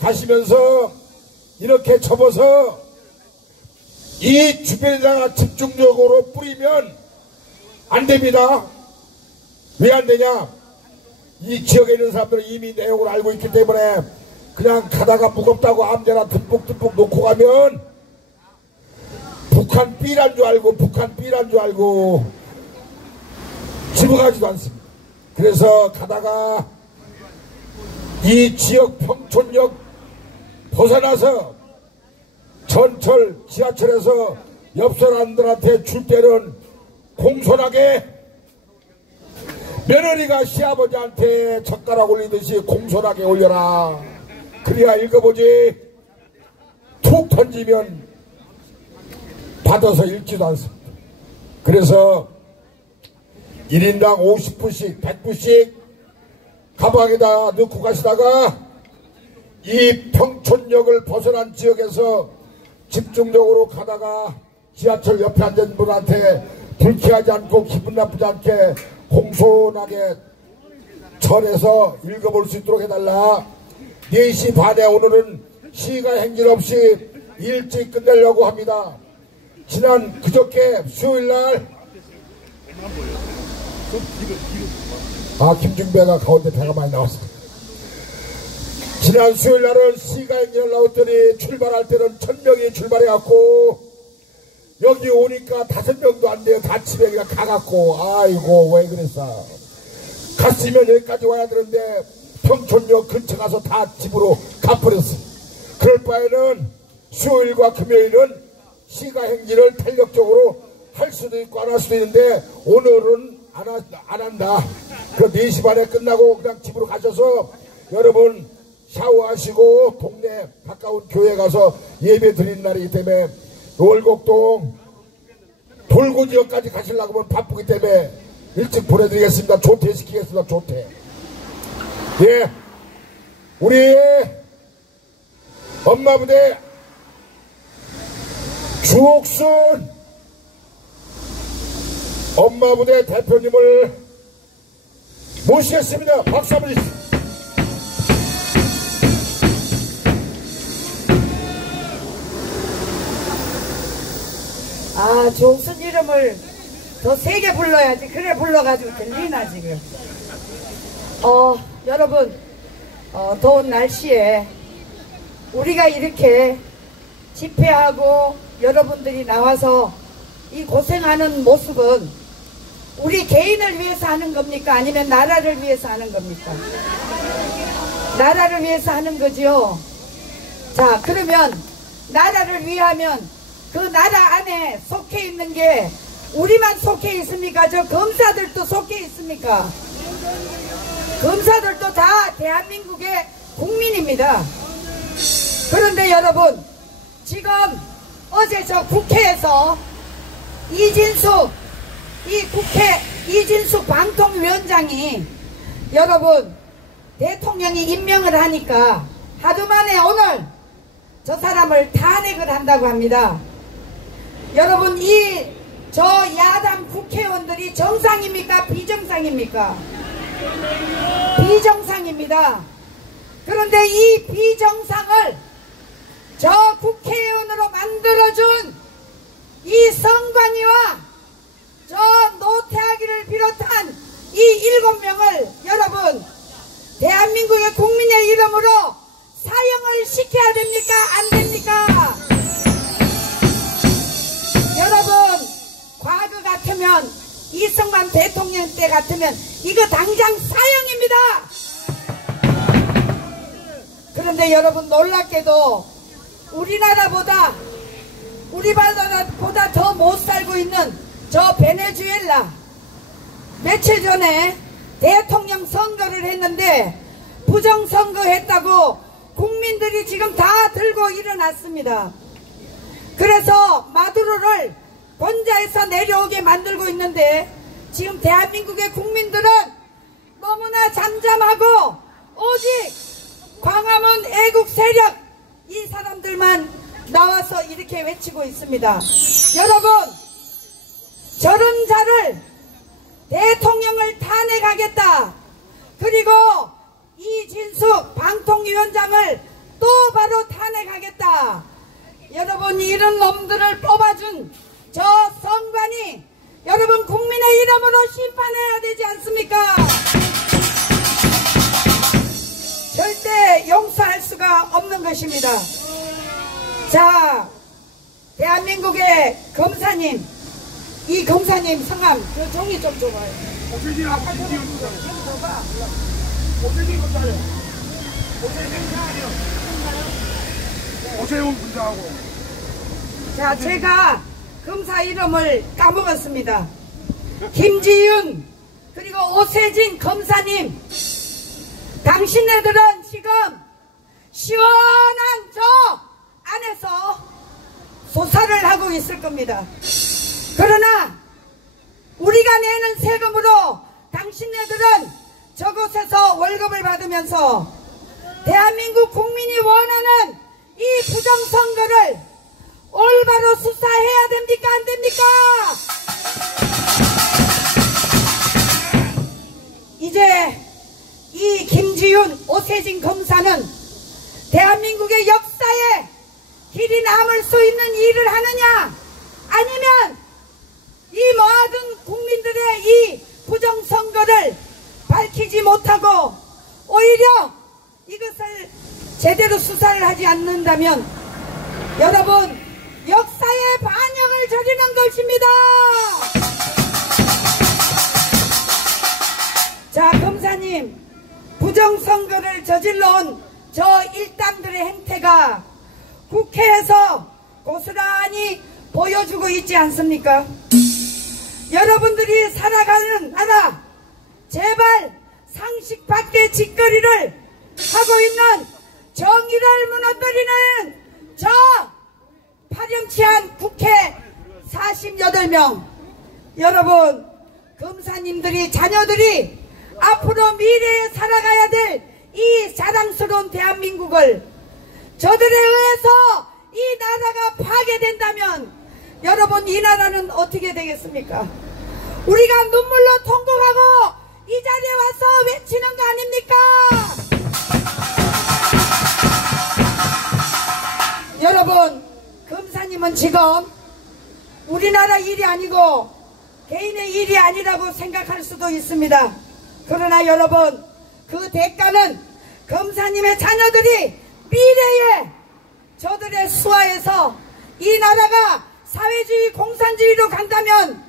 가시면서 이렇게 접어서 이 주변에다가 집중적으로 뿌리면 안 됩니다. 왜 안 되냐? 이 지역에 있는 사람들은 이미 내용을 알고 있기 때문에 그냥 가다가 무겁다고 아무데나 듬뿍듬뿍 놓고 가면 북한 B란 줄 알고 북한 B란 줄 알고 집어가지도 않습니다. 그래서 가다가 이 지역 평촌역 벗어나서 전철 지하철에서 옆 사람들한테 줄 때는 공손하게 며느리가 시아버지한테 젓가락 올리듯이 공손하게 올려라. 그래야 읽어보지. 툭 던지면 받아서 읽지도 않습니다. 그래서 1인당 50부씩 100부씩 가방에다 넣고 가시다가 이 평촌역을 벗어난 지역에서 집중적으로 가다가 지하철 옆에 앉은 분한테 불쾌하지 않고 기분 나쁘지 않게 공손하게 전해서 읽어볼 수 있도록 해달라. 4시 반에 오늘은 시가 행진 없이 일찍 끝내려고 합니다. 지난 그저께 수요일날 김중배가 가운데 배가 많이 나왔습니다. 지난 수요일날은 시가 행진을 나왔더니 출발할 때는 1000명이 출발해갖고 여기 오니까 5명도 안 돼요. 다 집에 그냥 가갖고 아이고 왜 그랬어. 갔으면 여기까지 와야 되는데 평촌역 근처 가서 다 집으로 가버렸어. 그럴 바에는 수요일과 금요일은 시가 행진을 탄력적으로 할 수도 있고 안 할 수도 있는데 오늘은 안 한다. 그 4시 반에 끝나고 그냥 집으로 가셔서 여러분 샤워하시고 동네 가까운 교회 가서 예배 드리는 날이기 때문에 월곡동 돌고지역까지 가시려고 하면 바쁘기 때문에 일찍 보내드리겠습니다. 조퇴시키겠습니다. 조퇴. 예, 우리 엄마부대 주옥순 엄마부대 대표님을 모시겠습니다. 박수 한번 주십시오. 주옥순 이름을 더 세게 불러야지. 그래 불러가지고 들리나 지금. 여러분 더운 날씨에 우리가 이렇게 집회하고 여러분들이 나와서 이 고생하는 모습은 우리 개인을 위해서 하는 겁니까? 아니면 나라를 위해서 하는 겁니까? 나라를 위해서 하는 거지요. 자, 그러면 나라를 위하면 그 나라 안에 속해 있는 게 우리만 속해 있습니까? 저 검사들도 속해 있습니까? 검사들도 다 대한민국의 국민입니다. 그런데 여러분, 지금 어제 저 국회에서 이진숙 방통위원장이 여러분 대통령이 임명을 하니까 하루 만에 오늘 저 사람을 탄핵을 한다고 합니다. 여러분 저 야당 국회의원들이 정상입니까? 비정상입니까? 비정상입니다. 그런데 이 비정상을 저 국회의원으로 만들어준 이 성관이와 저 노태하기를 비롯한 이 7명을 여러분 대한민국의 국민의 이름으로 사형을 시켜야 됩니까? 안 됩니까? 여러분 과거 같으면 이승만 대통령 때 같으면 이거 당장 사형입니다. 그런데 여러분 놀랍게도 우리나라보다 더 못 살고 있는 저 베네수엘라 며칠 전에 대통령 선거를 했는데 부정선거했다고 국민들이 지금 다 들고 일어났습니다. 그래서 마두로를 권좌에서 내려오게 만들고 있는데 지금 대한민국의 국민들은 너무나 잠잠하고 오직 광화문 애국 세력 이 사람들만 나와서 이렇게 외치고 있습니다. 여러분 저런 자를 대통령을 탄핵하겠다. 그리고 이진숙 방통위원장을 또 바로 탄핵하겠다. 여러분 이런 놈들을 뽑아준 저 성관이 여러분 국민의 이름으로 심판해야 되지 않습니까? 절대 용서할 수가 없는 것입니다. 자, 대한민국의 검사님, 이 검사님 성함 저 종이 좀 줘봐요. 오세진 아까 종이 좀 줘봐. 오세진 검사요. 오세훈 군사하고. 자, 제가 검사 이름을 까먹었습니다. 김지윤 그리고 오세진 검사님, 당신네들은 지금 시원한 저 안에서 소사를 하고 있을 겁니다. 그러나 우리가 내는 세금으로 당신네들은 저곳에서 월급을 받으면서 대한민국 국민이 원하는 이 부정선거를 올바로 수사해야 됩니까? 안 됩니까? 이제 이 김지윤, 오세진 검사는 대한민국의 역사에 길이 남을 수 있는 일을 하느냐, 아니면 이 모든 국민들의 이 부정선거를 밝히지 못하고 오히려 이것을 제대로 수사를 하지 않는다면 여러분 역사의 반영을 저지르는 것입니다. 자, 검사님, 부정선거를 저질러온 저 일당들의 행태가 국회에서 고스란히 보여주고 있지 않습니까? 여러분들이 살아가는 나라, 제발 상식 밖의 짓거리를 하고 있는 정의를 무너뜨리는 저 파렴치한 국회 48명, 여러분 검사님들이, 자녀들이 앞으로 미래에 살아가야 될 이 자랑스러운 대한민국을 저들에 의해서 이 나라가 파괴된다면 여러분 이 나라는 어떻게 되겠습니까? 우리가 눈물로 통곡하고 이 자리에 와서 외치는 거 아닙니까? 여러분, 검사님은 지금 우리나라 일이 아니고 개인의 일이 아니라고 생각할 수도 있습니다. 그러나 여러분, 그 대가는 검사님의 자녀들이 미래에 저들의 수하에서 이 나라가 사회주의 공산주의로 간다면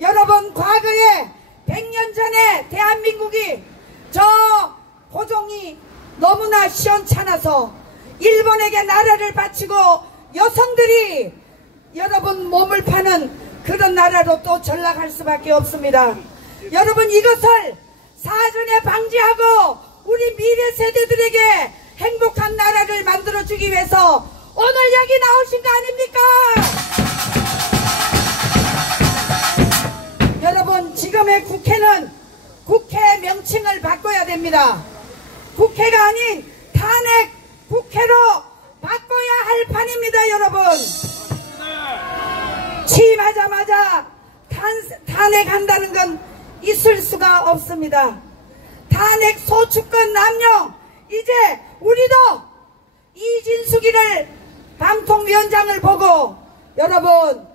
여러분, 과거에 100년 전에 대한민국이 저 고종이 너무나 시원찮아서 일본에게 나라를 바치고 여성들이 여러분 몸을 파는 그런 나라로 또 전락할 수밖에 없습니다. 여러분, 이것을 사전에 방지하고 우리 미래 세대들에게 행복한 나라를 만들어주기 위해서 오늘 여기 나오신 거 아닙니까? 여러분, 지금의 국회는 국회 명칭을 바꿔야 됩니다. 국회가 아닌 탄핵 국회로 바꿔야 할 판입니다. 여러분, 취임하자마자 탄핵한다는 건 있을 수가 없습니다. 탄핵 소추권 남용, 이제 우리도 이진숙이를 방통위원장을 보고 여러분,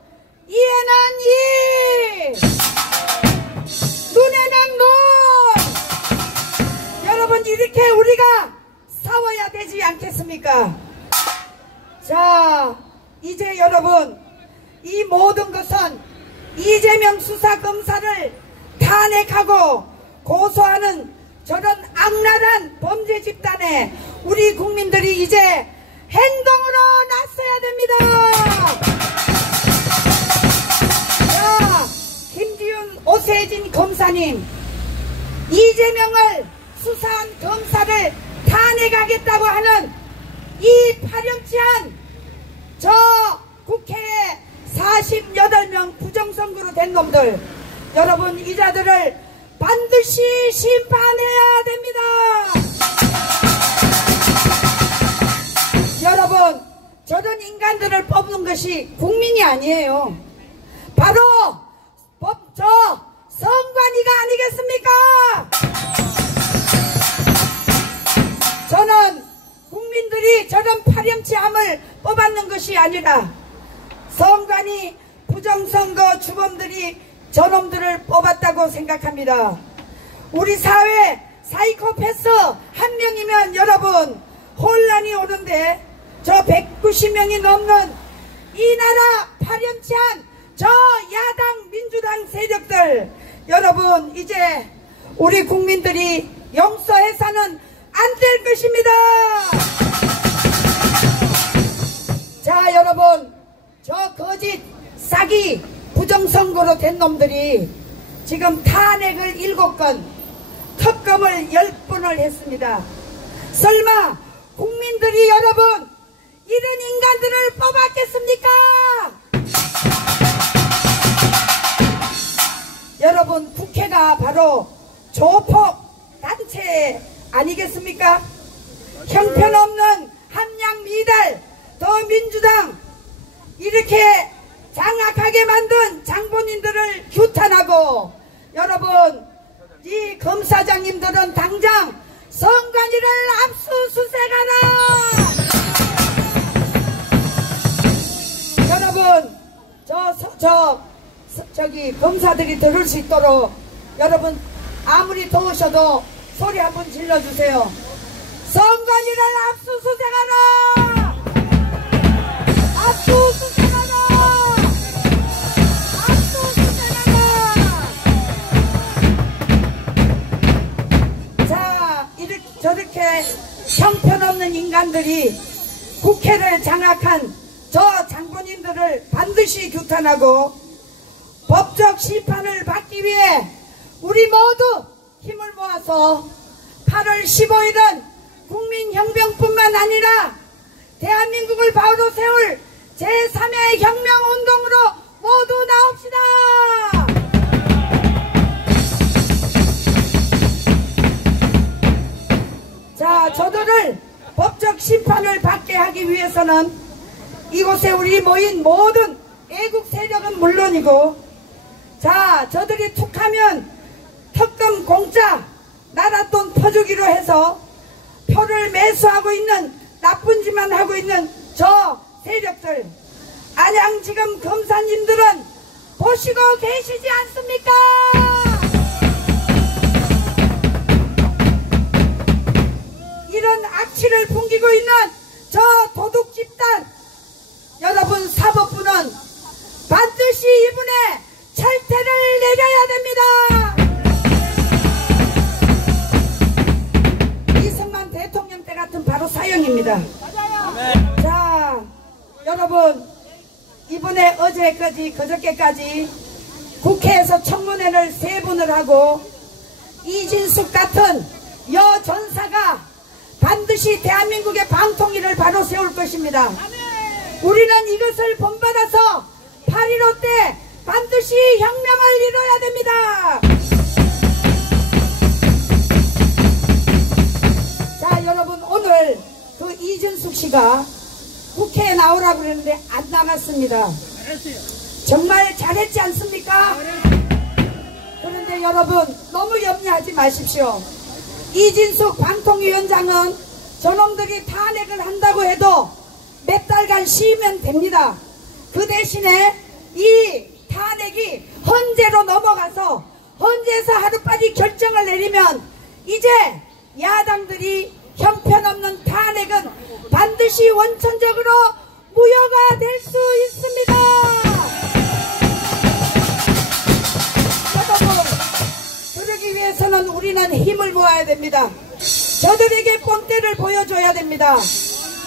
이에는 이, 눈에는 눈, 여러분 이렇게 우리가 싸워야 되지 않겠습니까? 자, 이제 여러분, 이 모든 것은 이재명 수사검사를 탄핵하고 고소하는 저런 악랄한 범죄 집단에 우리 국민들이 이제 행동으로 나서야 됩니다. 자, 김지윤, 오세진 검사님, 이재명을 수사한 검사를 탄핵하겠다고 하는 이 파렴치한 저 국회에 48명 부정선거로 된 놈들, 여러분 이 자들을 반드시 심판해야 됩니다. 여러분, 저런 인간들을 뽑는 것이 국민이 아니에요. 바로 저 선관위가 아니겠습니까? 저는 국민들이 저런 파렴치함을 뽑았는 것이 아니라 선관위 부정선거 주범들이 저놈들을 뽑았다고 생각합니다. 우리 사회 사이코패스 한 명이면 여러분 혼란이 오는데 저 190명이 넘는 이 나라 파렴치한 저 야당 민주당 세력들, 여러분 이제 우리 국민들이 용서해서는 안 될 것입니다. 자, 여러분, 저 거짓 사기 부정선거로 된 놈들이 지금 탄핵을 7건, 특검을 10번을 했습니다. 설마 국민들이 여러분 이런 인간들을 뽑았겠습니까? 바로 조폭 단체 아니겠습니까? 형편없는 함량미달 더민주당 이렇게 장악하게 만든 장본인들을 규탄하고, 여러분 이 검사장님들은 당장 선관위를 압수수색하라. 여러분 저기 검사들이 들을 수 있도록 여러분 아무리 더우셔도 소리 한번 질러주세요. 선관위를 압수수색하라. 압수수색하라. 압수수색하라. 자, 이렇게 저렇게 형편없는 인간들이 국회를 장악한 저 장본인들을 반드시 규탄하고 법적 심판을 받기 위해 우리 모두 힘을 모아서 8월 15일은 국민혁명뿐만 아니라 대한민국을 바로 세울 제3의 혁명운동으로 모두 나옵시다. 자, 저들을 법적 심판을 받게 하기 위해서는 이곳에 우리 모인 모든 애국 세력은 물론이고, 자, 저들이 툭하면 특금 공짜 나라 돈 퍼주기로 해서 표를 매수하고 있는 나쁜 짓만 하고 있는 저 세력들, 안양 지금 검사님들은 보시고 계시지 않습니까? 이런 악취를 풍기고 있는 저 도둑 집단, 여러분 사법부는 반드시 이분의 철퇴를 내려야 됩니다. 이승만 대통령 때 같은 바로 사형입니다. 자, 여러분 이번에 어제까지 그저께까지 국회에서 청문회를 3번을 하고 이진숙 같은 여전사가 반드시 대한민국의 방통위를 바로 세울 것입니다. 우리는 이것을 본받아서 8.15 때 반드시 혁명을 이뤄야 됩니다. 자, 여러분 오늘 그 이준숙 씨가 국회에 나오라고 그러는데 안 나갔습니다. 정말 잘했지 않습니까? 그런데 여러분 너무 염려하지 마십시오. 이진숙 방통위원장은 저놈들이 탄핵을 한다고 해도 몇 달간 쉬면 됩니다. 그 대신에 이 탄핵이 헌재로 넘어가서 헌재에서 하루빨리 결정을 내리면 이제 야당들이 형편없는 탄핵은 반드시 원천적으로 무효가 될 수 있습니다. 여러분, 그러기 위해서는 우리는 힘을 모아야 됩니다. 저들에게 뻔때를 보여줘야 됩니다.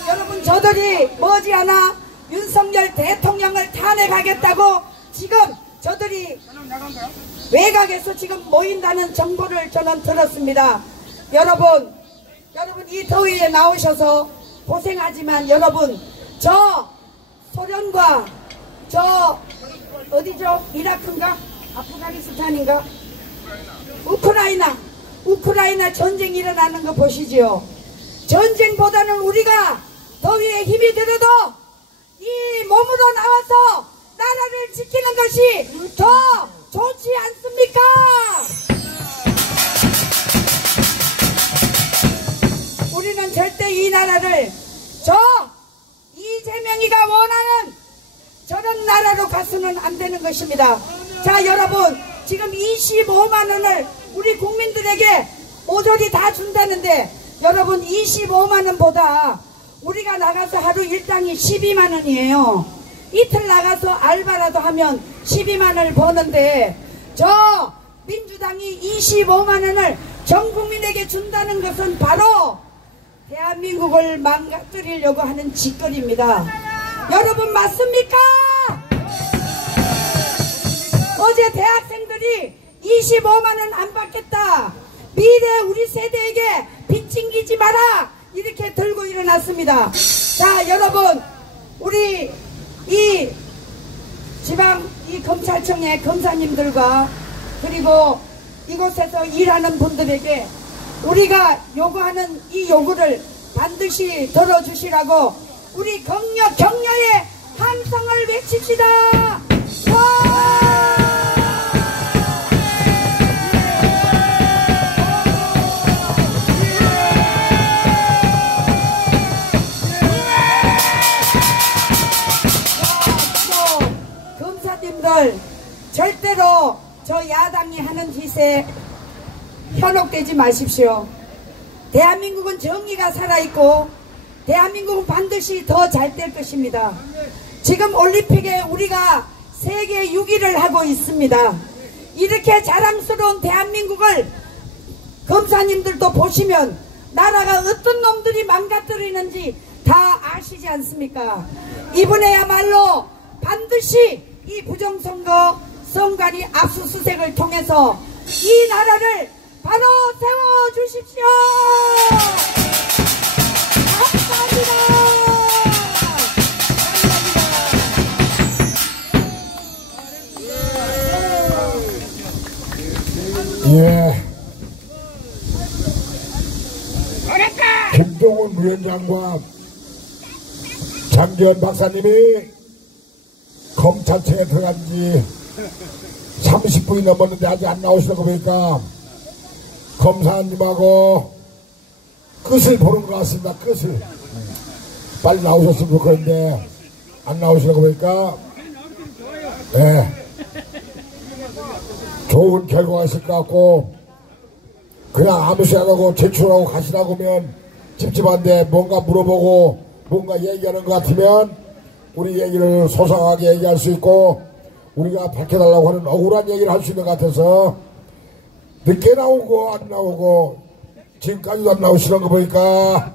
여러분, 저들이 머지않아 윤석열 대통령을 탄핵하겠다고 지금 저들이 외곽에서 지금 모인다는 정보를 저는 들었습니다. 여러분 이 더위에 나오셔서 고생하지만 여러분, 저 소련과 저 어디죠? 이라크인가? 아프가니스탄인가? 우크라이나 전쟁이 일어나는 거 보시지요. 전쟁보다는 우리가 더위에 힘이 들어도 이 몸으로 나와서 나라를 지키는 것이 더 좋지 않습니까? 우리는 절대 이 나라를 저 이재명이가 원하는 저런 나라로 가서는 안 되는 것입니다. 자, 여러분, 지금 25만원을 우리 국민들에게 모조리 다 준다는데, 여러분 25만원보다 우리가 나가서 하루 일당이 12만원이에요. 이틀 나가서 알바라도 하면 12만원을 버는데, 저 민주당이 25만원을 전 국민에게 준다는 것은 바로 대한민국을 망가뜨리려고 하는 짓거리입니다. 여러분 맞습니까? 어제 대학생들이 25만원 안 받겠다, 미래 우리 세대에게 빚징기지 마라, 이렇게 들고 일어났습니다. 자, 여러분, 우리 이 지방 이 검찰청의 검사님들과 그리고 이곳에서 일하는 분들에게 우리가 요구하는 이 요구를 반드시 들어주시라고 우리 격려의 함성을 외칩시다. 와! 검사님들 절대로 저 야당이 하는 짓에 현혹되지 마십시오. 대한민국은 정의가 살아있고 대한민국은 반드시 더 잘 될 것입니다. 지금 올림픽에 우리가 세계 6위를 하고 있습니다. 이렇게 자랑스러운 대한민국을 검사님들도 보시면 나라가 어떤 놈들이 망가뜨리는지 다 아시지 않습니까? 이번에야말로 반드시 이 부정선거 선관위 압수수색을 통해서 이 나라를 바로 세워주십시오. 감사합니다. 예. 김동훈 위원장과 장기현 박사님이 검찰청에 들어간 지 30분이 넘었는데 아직 안 나오시는 거 보니까 검사님하고 끝을 보는 것 같습니다. 끝을. 빨리 나오셨으면 좋겠는데 안 나오시는 거 보니까 좋은 결과가 있을 것 같고 그냥 아무 시간 하고 제출하고 가시라고 하면 찝찝한데 뭔가 물어보고 뭔가 얘기하는 것 같으면 우리 얘기를 소상하게 얘기할 수 있고 우리가 밝혀달라고 하는 억울한 얘기를 할 수 있는 것 같아서 늦게 나오고 안 나오고 지금까지도 안 나오시는 거 보니까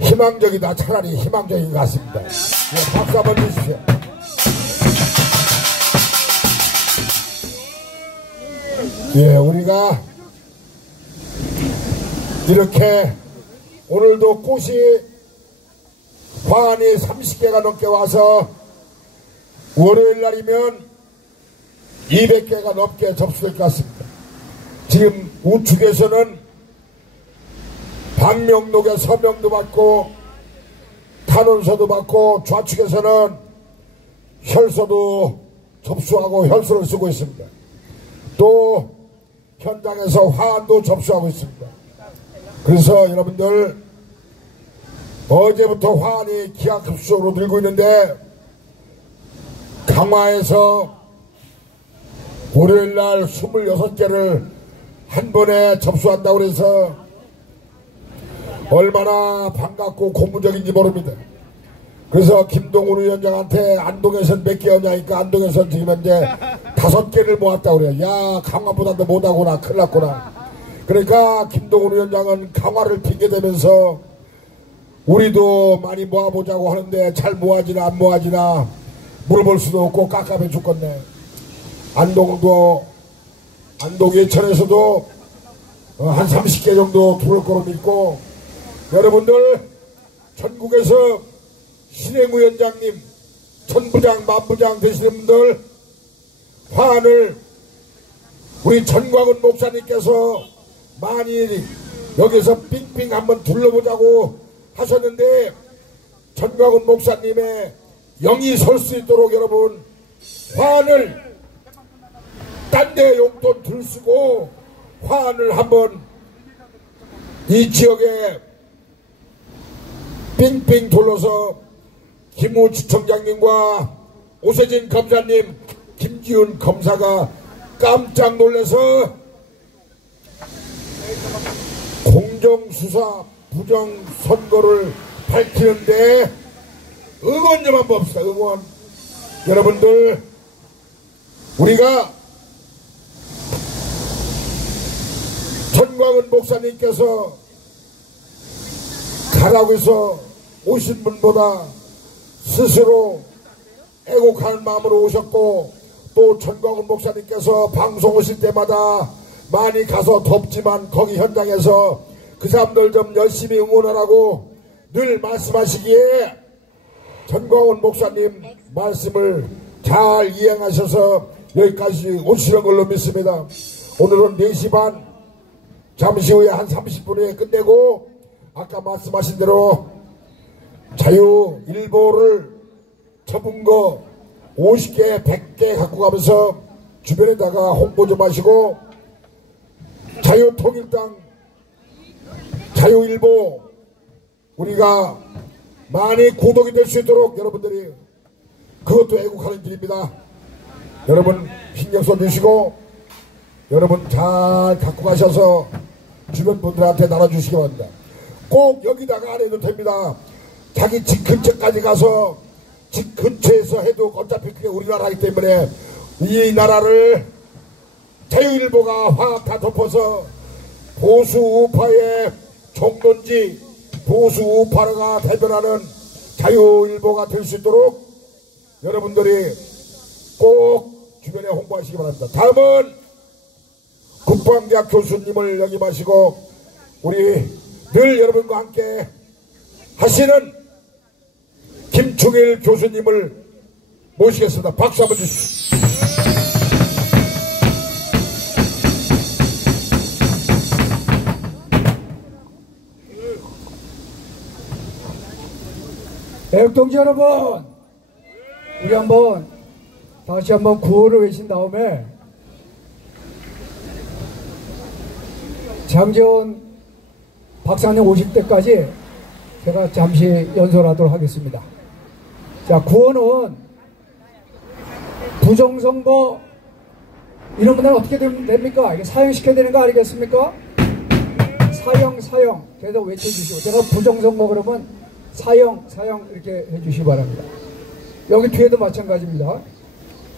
희망적이다. 차라리 희망적인 것 같습니다. 예, 박수 한번 주십시오. 예, 우리가 이렇게 오늘도 꽃이 화환이 30개가 넘게 와서 월요일 날이면 200개가 넘게 접수될 것 같습니다. 지금 우측에서는 방명록에 서명도 받고 탄원서도 받고 좌측에서는 혈서도 접수하고 혈서를 쓰고 있습니다. 또 현장에서 화환도 접수하고 있습니다. 그래서 여러분들 어제부터 화환이 기하급수적으로 늘고 있는데 강화에서 월요일날 26개를 한 번에 접수한다고 그래서 얼마나 반갑고 고무적인지 모릅니다. 그래서 김동훈 위원장한테 안동에선 몇 개였냐니까 안동에선 지금 현재 5개를 모았다고 그래요. 야, 강화보다도 못하구나. 큰일 났구나. 그러니까 김동훈 위원장은 강화를 핑계대면서 우리도 많이 모아보자고 하는데 잘 모아지나 안 모아지나 물어볼 수도 없고 깝깝해 죽겠네. 안동 예천에서도 한 30개 정도 들어올 거로 믿고 여러분들 전국에서 신행위원장님, 천부장, 만부장 되시는 분들 화환을 우리 전광훈 목사님께서 많이 여기서 빙빙 한번 둘러보자고 하셨는데 전광훈 목사님의 영이 설 수 있도록 여러분 화환을 딴 데 용돈 들 쓰고 화환을 한번 이 지역에 빙빙 둘러서 김우지청장님과 오세진 검사님, 김지훈 검사가 깜짝 놀라서 공정수사 부정선거를 밝히는데 응원 좀 한번 봅시다. 응원. 여러분들 우리가 전광훈 목사님께서 가라고 해서 오신 분보다 스스로 애곡하는 마음으로 오셨고 또 전광훈 목사님께서 방송 오실 때마다 많이 가서 덥지만 거기 현장에서 그 사람들 좀 열심히 응원하라고 늘 말씀하시기에 전광훈 목사님 말씀을 잘 이행하셔서 여기까지 오시는 걸로 믿습니다. 오늘은 4시 반, 잠시 후에 한 30분 후에 끝내고 아까 말씀하신 대로 자유일보를 접은 거 50개, 100개 갖고 가면서 주변에다가 홍보 좀 하시고 자유통일당, 자유일보 우리가 많이 구독이 될 수 있도록 여러분들이 그것도 애국하는 길입니다. 여러분 신경 써주시고 여러분 잘 갖고 가셔서 주변 분들한테 나눠주시기 바랍니다. 꼭 여기다가 안 해도 됩니다. 자기 집 근처까지 가서 집 근처에서 해도 어차피 그게 우리나라이기 때문에 이 나라를 자유일보가 확 다 덮어서 보수 우파의 종론지 보수 우파가 대변하는 자유일보가 될 수 있도록 여러분들이 꼭 주변에 홍보하시기 바랍니다. 다음은 국방대학 교수님을 역임하시고 우리 늘 여러분과 함께 하시는 김충일 교수님을 모시겠습니다. 박수 한번 주십시오. 애국동지 여러분, 우리 다시 한번 구호를 외친 다음에 장재원 박사님 오실 때까지 제가 잠시 연설하도록 하겠습니다. 자, 구호는 부정선거 이런 분들은 어떻게 됩니까? 이게 사형시켜야 되는 거 아니겠습니까? 사형 계속 외쳐주시고, 제가 부정선거 그러면 사형 이렇게 해주시기 바랍니다. 여기 뒤에도 마찬가지입니다.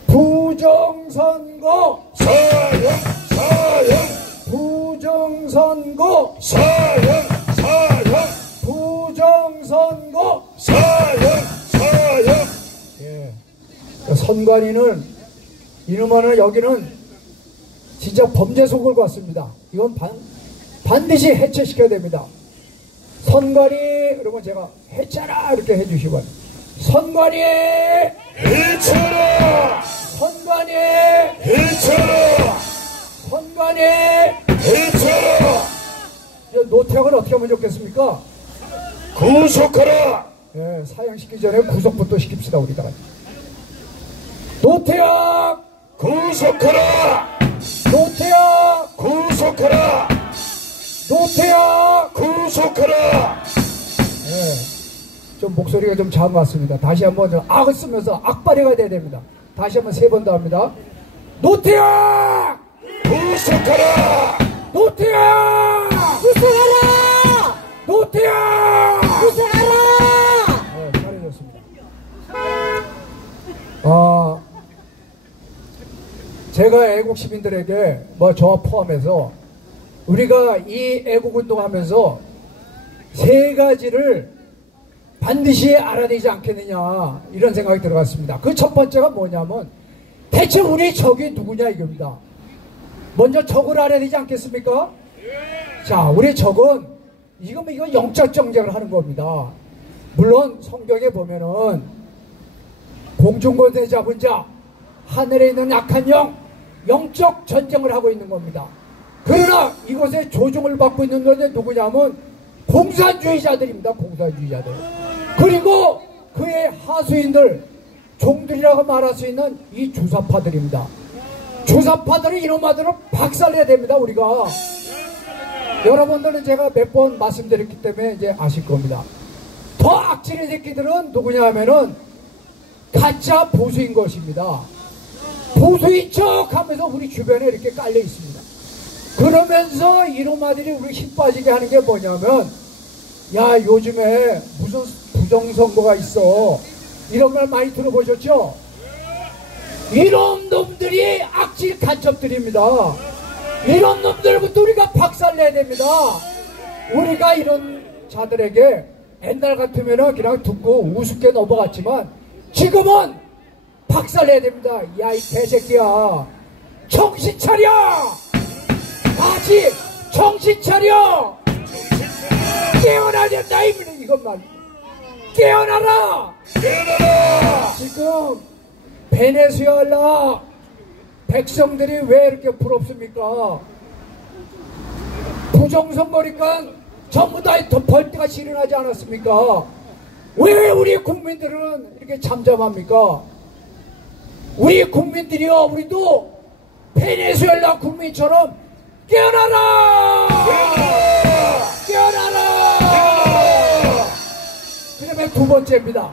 부정선거 사형 부정선거 사형 부정선거 사형 예. 선관위는 이놈아는 여기는 진짜 범죄 속을 같습니다. 이건 반드시 해체시켜야 됩니다. 선관위 그러면 제가 해체라 이렇게 해주시기 바랍니다. 선관위 해체라 선관위 해체라 선관위 해체라 노태악을 어떻게 하면 좋겠습니까? 구속하라 예, 사형시키기 전에 구속부터 시킵시다 우리가. 노태악 구속하라 노태악 구속하라 노태악 구속하라 예, 좀 목소리가 좀 작은 것 같습니다. 다시 한번 좀 악을 쓰면서 악발이가 돼야 됩니다. 다시 한번 3번 더 합니다. 노태악 구속하라 노태악 구속하라! 노태악 구속하라! 네, 잘해줬습니다. 제가 애국 시민들에게 저와 포함해서 우리가 이 애국운동 하면서 3가지를 반드시 알아야 되지 않겠느냐 이런 생각이 들어갔습니다. 그 첫 번째가 뭐냐면 대체 우리 적이 누구냐 이겁니다. 먼저 적을 알아야 되지 않겠습니까? 자, 우리 적은 이거 영적 정쟁을 하는 겁니다. 물론 성경에 보면은 공중권세 잡은 자, 하늘에 있는 약한 영적 전쟁을 하고 있는 겁니다. 그러나 이곳에 조종을 받고 있는 것은 누구냐면 공산주의자들입니다. 공산주의자들. 그리고 그의 하수인들, 종들이라고 말할 수 있는 이 주사파들입니다. 주사파들은 이놈아들을 박살내야 됩니다. 우리가. 여러분들은 제가 몇 번 말씀드렸기 때문에 이제 아실 겁니다. 더 악질의 새끼들은 누구냐 하면은 가짜 보수인 것입니다. 보수인 척 하면서 우리 주변에 이렇게 깔려 있습니다. 그러면서 이놈아들이 우리 힘 빠지게 하는 게 뭐냐면, 야, 요즘에 무슨 부정선거가 있어. 이런 말 많이 들어보셨죠? 이런 놈들이 악질 간첩들입니다. 이런 놈들부터 우리가 박살내야 됩니다. 우리가 이런 자들에게 옛날 같으면 그냥 듣고 우습게 넘어갔지만 지금은 박살내야 됩니다. 야, 이 개새끼야, 정신 차려! 다시 정신 차려! 깨어나야 된다. 이것만 깨어나라! 깨어나라! 지금 베네수엘라 백성들이 왜 이렇게 부럽습니까? 부정선거니까 전부 다 벌떼가 일어나지 않았습니까? 왜 우리 국민들은 이렇게 잠잠합니까? 우리 국민들이요, 우리도 베네수엘라 국민처럼 깨어나라! 깨어나라! 그다음에 두 번째입니다.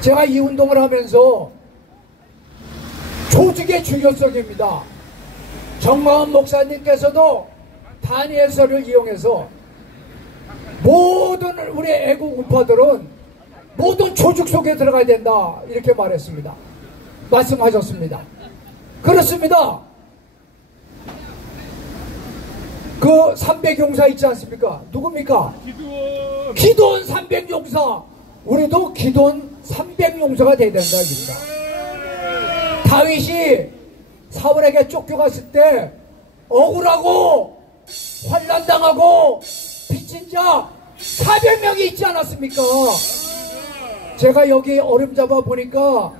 제가 이 운동을 하면서 조직의 중요성입니다. 정광훈 목사님께서도 다니엘서를 이용해서 모든 우리 애국 우파들은 모든 조직 속에 들어가야 된다 이렇게 말했습니다. 말씀하셨습니다. 그렇습니다. 그 300용사 있지 않습니까? 누굽니까? 기도원 300용사. 우리도 기도원 300용사가 돼야 된다 이겁니다. 다윗이 사울에게 쫓겨갔을 때 억울하고 환난당하고 빚진 자 400명이 있지 않았습니까? 제가 여기 얼음 잡아 보니까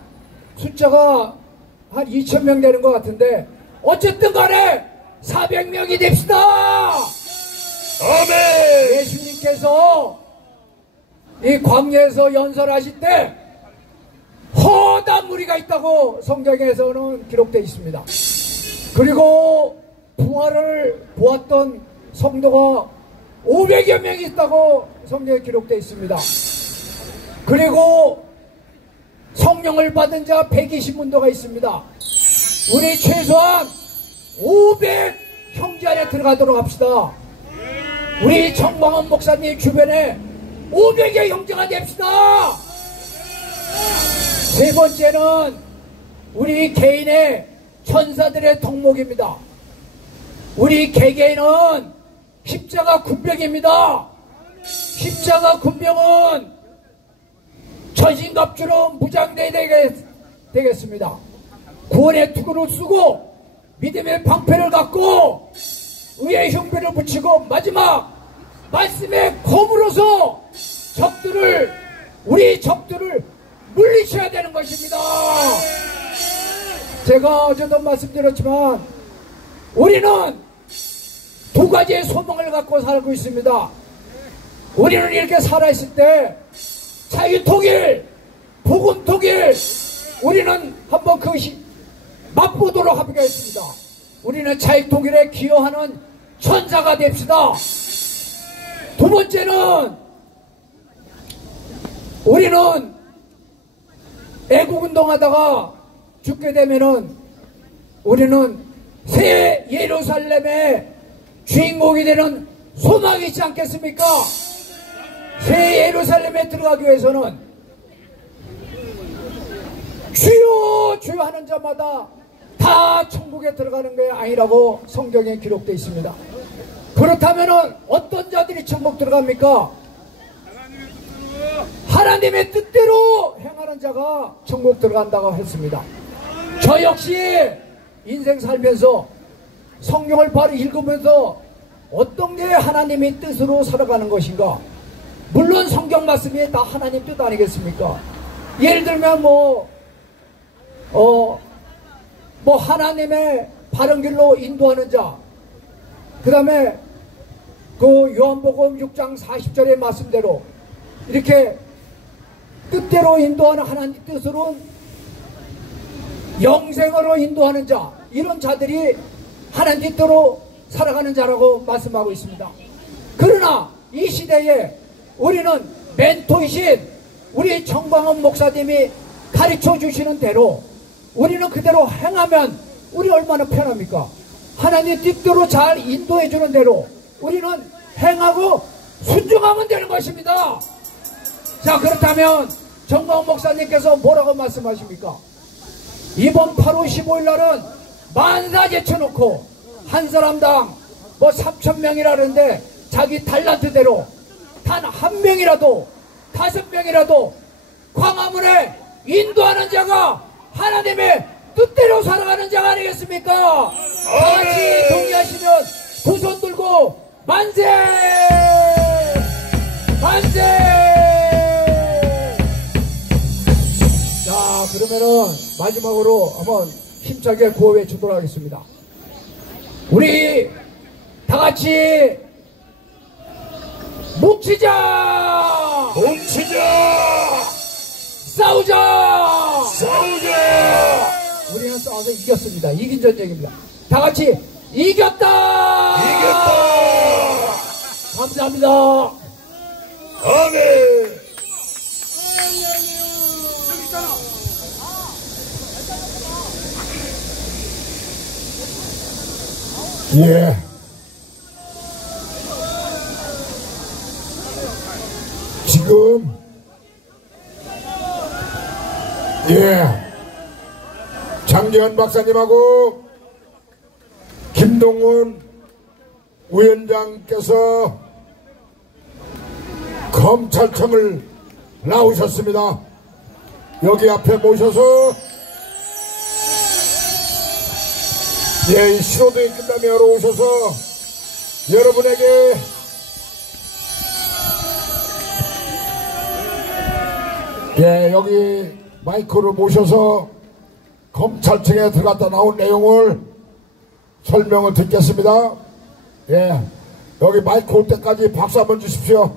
숫자가 한 2,000명 되는 것 같은데 어쨌든 간에 400명이 됩시다. 아멘. 예수님께서 이 광야에서 연설하실 때 허다한 무리가 있다고 성경에서는 기록되어 있습니다. 그리고 부활을 보았던 성도가 500여 명이 있다고 성경에 기록되어 있습니다. 그리고 성령을 받은 자 120문도가 있습니다. 우리 최소한 500 형제 안에 들어가도록 합시다. 우리 정광훈 목사님 주변에 500의 형제가 됩시다. 세 번째는 우리 개인의 천사들의 덕목입니다. 우리 개개인은 십자가 군병입니다. 십자가 군병은 전신갑주로 무장돼야 되겠습니다. 구원의 투구를 쓰고 믿음의 방패를 갖고 의의 흉배를 붙이고 마지막 말씀의 검으로서 우리 적들을 물리쳐야 되는 것입니다. 제가 어제도 말씀드렸지만 우리는 두 가지의 소망을 갖고 살고 있습니다. 우리는 이렇게 살아있을 때 자유통일, 복음통일 우리는 한번 그것이 맛보도록 하겠습니다. 우리는 자유통일에 기여하는 천사가 됩시다. 두 번째는 우리는 애국운동하다가 죽게 되면은 우리는 새 예루살렘의 주인공이 되는 소망이 있지 않겠습니까? 새 예루살렘에 들어가기 위해서는 주여 주여 하는 자마다 다 천국에 들어가는 게 아니라고 성경에 기록되어 있습니다. 그렇다면 어떤 자들이 천국 들어갑니까? 하나님의 뜻대로 행하는 자가 천국 들어간다고 했습니다. 저 역시 인생 살면서 성경을 바로 읽으면서 어떤 게 하나님의 뜻으로 살아가는 것인가? 물론 성경 말씀이 다 하나님 뜻 아니겠습니까? 예를 들면 하나님의 바른 길로 인도하는 자, 그 다음에 그 요한복음 6장 40절의 말씀대로 이렇게 뜻대로 인도하는 하나님 뜻으로 영생으로 인도하는 자, 이런 자들이 하나님 뜻대로 살아가는 자라고 말씀하고 있습니다. 그러나 이 시대에 우리는 멘토이신 우리 정광훈 목사님이 가르쳐 주시는 대로 우리는 그대로 행하면 우리 얼마나 편합니까? 하나님 뜻대로 잘 인도해 주는 대로 우리는 행하고 순종하면 되는 것입니다. 자, 그렇다면 정광훈 목사님께서 뭐라고 말씀하십니까? 이번 8월 15일 날은 만사 제쳐놓고 한 사람당 3,000명이라는데 자기 달란트대로 단 한 명이라도 5명이라도 광화문에 인도하는 자가 하나님의 뜻대로 살아가는 자가 아니겠습니까? 다같이 동의하시면 두 손 들고 만세! 만세! 자, 그러면은 마지막으로 한번 힘차게 구호 외치도록 하겠습니다. 우리 다같이 뭉치자! 싸우자! 우리는 싸워서 이겼습니다. 이긴 전쟁입니다. 다같이 이겼다! 감사합니다. 아멘. 예. 지금 장재현 박사님하고 김동훈 위원장께서 검찰청을 나오셨습니다. 여기 앞에 모셔서 이 신호등이 끝나면 열어오셔서 여러분에게 여기 마이크를 모셔서 검찰청에 들어갔다 나온 내용을 설명을 듣겠습니다. 여기 마이크 올 때까지 박수 한번 주십시오.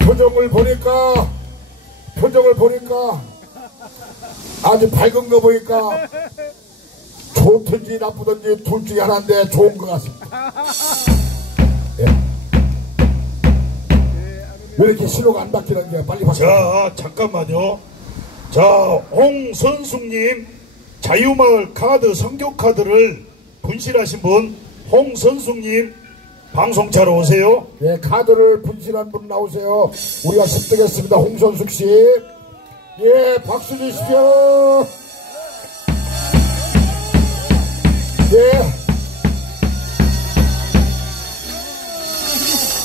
표정을 보니까 아주 밝은 거 보니까 좋든지 나쁘든지 둘 중에 하나인데 좋은 것 같습니다. 왜 이렇게 신호가 안 바뀌는 게 빨리 바뀌어? 자, 잠깐만요. 자, 홍선숙님 자유마을 카드 성교 카드를 분실하신 분 홍선숙님 방송차로 오세요. 카드를 분실한 분 나오세요. 우리가 습득했습니다. 홍선숙 씨. 박수 주십시오.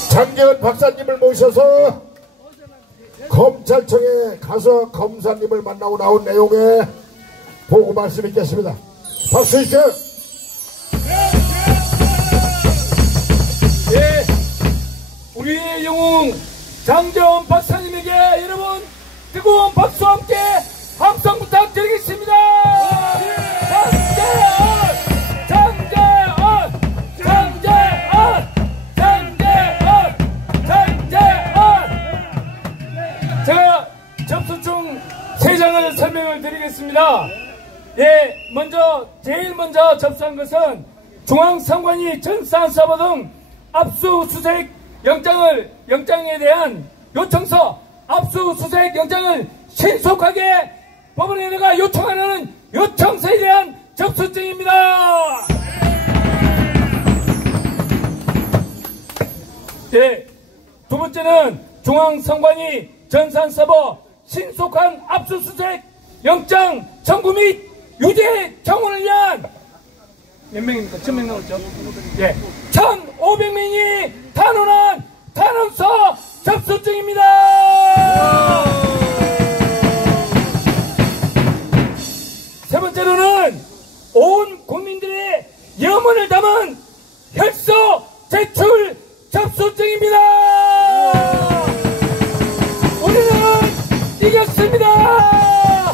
장재현 박사님을 모셔서 검찰청에 가서 검사님을 만나고 나온 내용에 보고 말씀 있겠습니다. 박수 주십시오. 우리의 영웅 장재현 박사님에게 여러분 뜨거운 박수와 함께 함성 부탁드리겠습니다. 제가 접수증 3장을 설명을 드리겠습니다. 제일 먼저 접수한 것은 중앙선관위 전산서버 등 압수수색 영장에 대한 요청서, 압수수색 영장을 신속하게 법원에 내가 요청하는 요청서에 대한 접수증입니다. 두 번째는 중앙선관위 전산서버 신속한 압수수색 영장 청구 및 유죄 청구를 위한 몇 명입니까? 1000명 넘었죠? 1500명이 탄원한 탄원서 접수증입니다. 세 번째로는 온 국민들의 염원을 담은 혈서 제출 접수증입니다. 우리는 이겼습니다.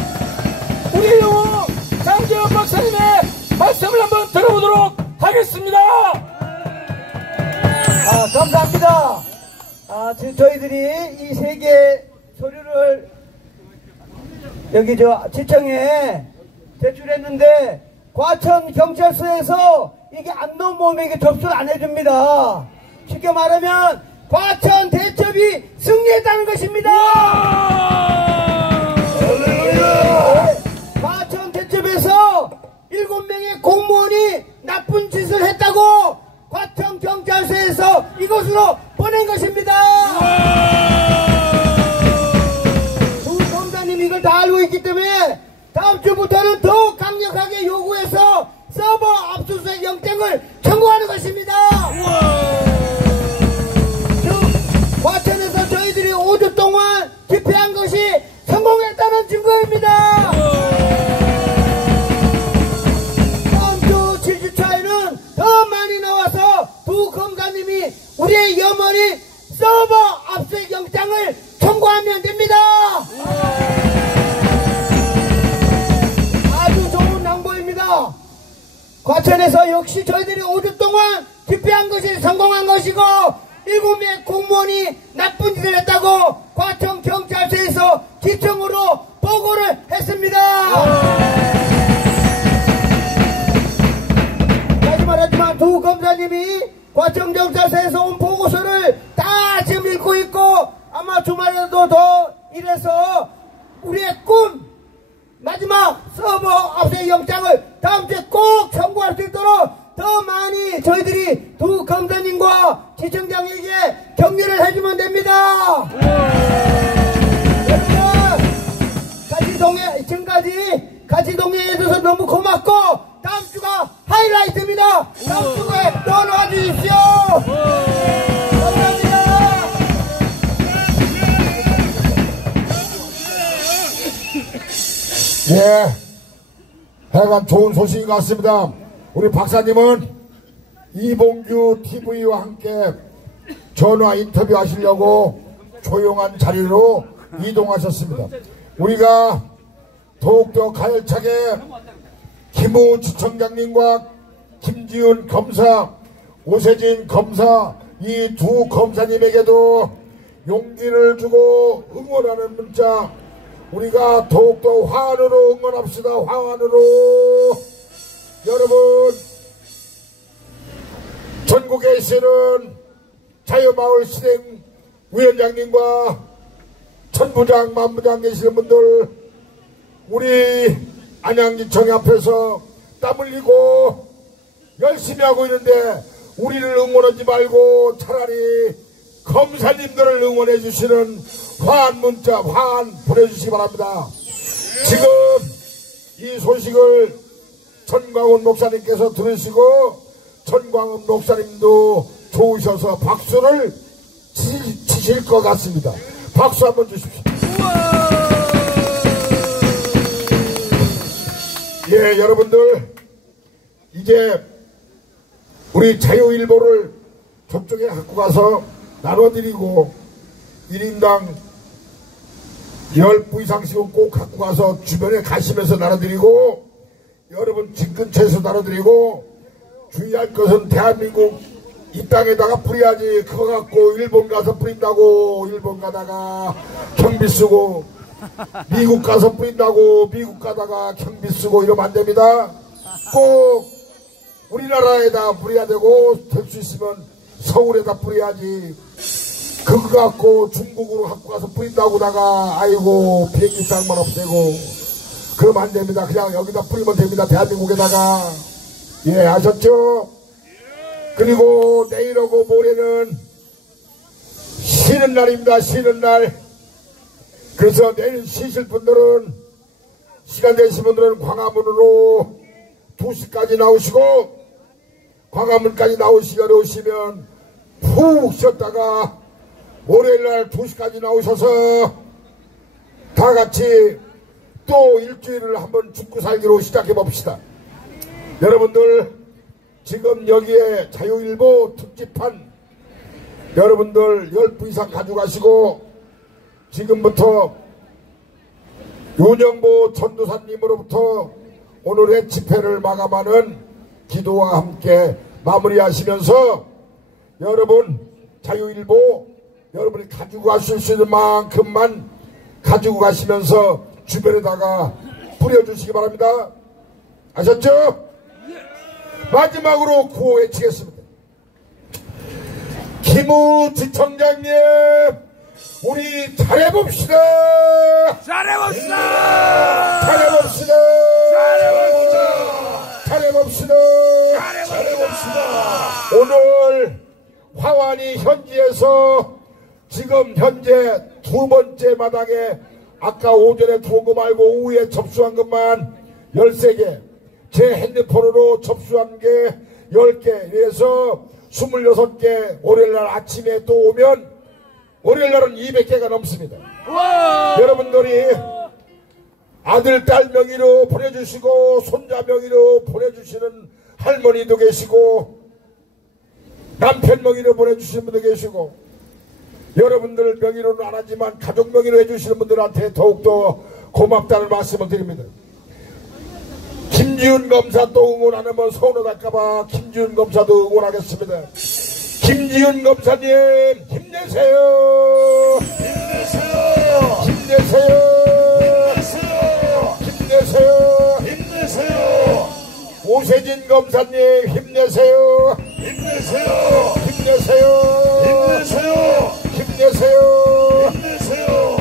우리 영웅 장재현 박사님의 말씀을 한번 들어보도록 하겠습니다. 감사합니다. 저희들이 이 3개 서류를 여기 지청에 제출했는데 과천경찰서에서 이게 안 넘어오면 이게 접수를 안 해줍니다. 쉽게 말하면 과천 대첩이 승리했다는 것입니다. 과천 대첩에서 7명의 공무원이 나쁜 짓을 했다고 과천경찰서에서 이곳으로 보낸 것입니다. 두 검사님이 이걸 다 알고 있기 때문에 다음 주부터는 더욱 강력하게 요구해서 서버 압수수색 영장을 청구하는 것입니다. 과천에서 저희들이 5주 동안 집회한 것이 성공했다는 증거입니다. 다음 주 7주차에는 더 많이 나와서 두 검사님이 우리의 염원이 서버 압수수색 영장을 청구하면 됩니다. 아주 좋은 당부입니다. 과천에서 역시 저희들이 5주 동안 집회한 것이 성공한 것이고 7명의 공무원이 나쁜 짓을 했다고 과천경찰서에서 지청으로 보고를 했습니다. 다시 말하지만 두 검사님이 과천경찰서에서 온 보고서를 다 지금 읽고 있고 아마 주말에도 더 이래서 우리의 꿈 마지막 서버 압수수색 영장을 다음 주에 꼭 청구할 수 있도록 더 많이 저희들이 두 검사님과 지청장에게 격려를 해주면 됩니다. 여러분 지금까지 같이 동행해줘서 너무 고맙고 다음 주가 하이라이트입니다. 다음 주에 또 나와주십시오. 감사합니다. 예, 하여간 좋은 소식인 것 같습니다. 우리 박사님은 이봉규 TV와 함께 전화 인터뷰 하시려고 조용한 자리로 이동하셨습니다. 우리가 더욱더 가열차게 김우 지청장님과 김지훈 검사, 오세진 검사 이 두 검사님에게도 용기를 주고 응원하는 문자 우리가 더욱더 화환으로 응원합시다. 화환으로. 여러분 전국에 계시는 자유마을 실행 위원장님과 천부장 만부장 계시는 분들 우리 안양지청 앞에서 땀 흘리고 열심히 하고 있는데 우리를 응원하지 말고 차라리 검사님들을 응원해 주시는 화환 문자 화환 보내주시기 바랍니다. 지금 이 소식을 전광훈 목사님께서 들으시고 전광훈 목사님도 좋으셔서 박수를 치실 것 같습니다. 박수 한번 주십시오. 예, 여러분들 이제 우리 자유일보를 저쪽에 갖고 가서 나눠드리고 1인당 10부 이상씩은 꼭 갖고 가서 주변에 가시면서 나눠드리고 여러분 집 근처에서 나눠드리고 주의할 것은 대한민국 이 땅에다가 뿌려야지. 그거 갖고 일본 가서 뿌린다고 일본 가다가 경비 쓰고 미국 가서 뿌린다고 미국 가다가 경비 쓰고 이러면 안 됩니다. 꼭 우리나라에다 뿌려야 되고 될 수 있으면 서울에다 뿌려야지. 그거 갖고 중국으로 갖고 가서 뿌린다고다가 아이고 비행기장만 없애고 그러면 안 됩니다. 그냥 여기다 뿌리면 됩니다. 대한민국에다가. 예, 아셨죠? 그리고 내일하고 모레는 쉬는 날입니다. 쉬는 날. 그래서 내일 쉬실 분들은 시간 되신 분들은 광화문으로 2시까지 나오시고 광화문까지 나오시면 푹 쉬었다가 월요일날 2시까지 나오셔서 다같이 또 일주일을 한번 죽고 살기로 시작해봅시다. 여러분들 지금 여기에 자유일보 특집판 여러분들 10부 이상 가져가시고 지금부터 윤영보 전도사님으로부터 오늘의 집회를 마감하는 기도와 함께 마무리하시면서 여러분 자유일보 여러분이 가지고 가실 수 있는 만큼만 가지고 가시면서 주변에다가 뿌려주시기 바랍니다. 아셨죠? 마지막으로 구호 외치겠습니다. 김우 지청장님 우리 잘해봅시다. 잘해봅시다. 잘해봅시다. 잘해봅시다. 잘해봅시다. 오늘 화환이 현지에서 지금 현재 2번째 마당에 아까 오전에 들어온 거 말고 오후에 접수한 것만 13개 제 핸드폰으로 접수한 게 10개 이래서 26개 월요일날 아침에 또 오면 월요일날은 200개가 넘습니다. 여러분들이 아들 딸 명의로 보내주시고 손자 명의로 보내주시는 할머니도 계시고 남편 명의로 보내주시는 분도 계시고 여러분들 명의로는 안 하지만 가족 명의로 해주시는 분들한테 더욱더 고맙다는 말씀을 드립니다. 김지훈 검사 또 응원 안 하면 서운하다까봐 김지훈 검사도 응원하겠습니다. 김지훈 검사님 힘내세요. 힘내세요. 힘내세요. 힘내세요. 힘내세요. 오세진 검사님 힘내세요. 힘내세요. 힘내세요. 힘내세요. 힘내세요. 힘내세요.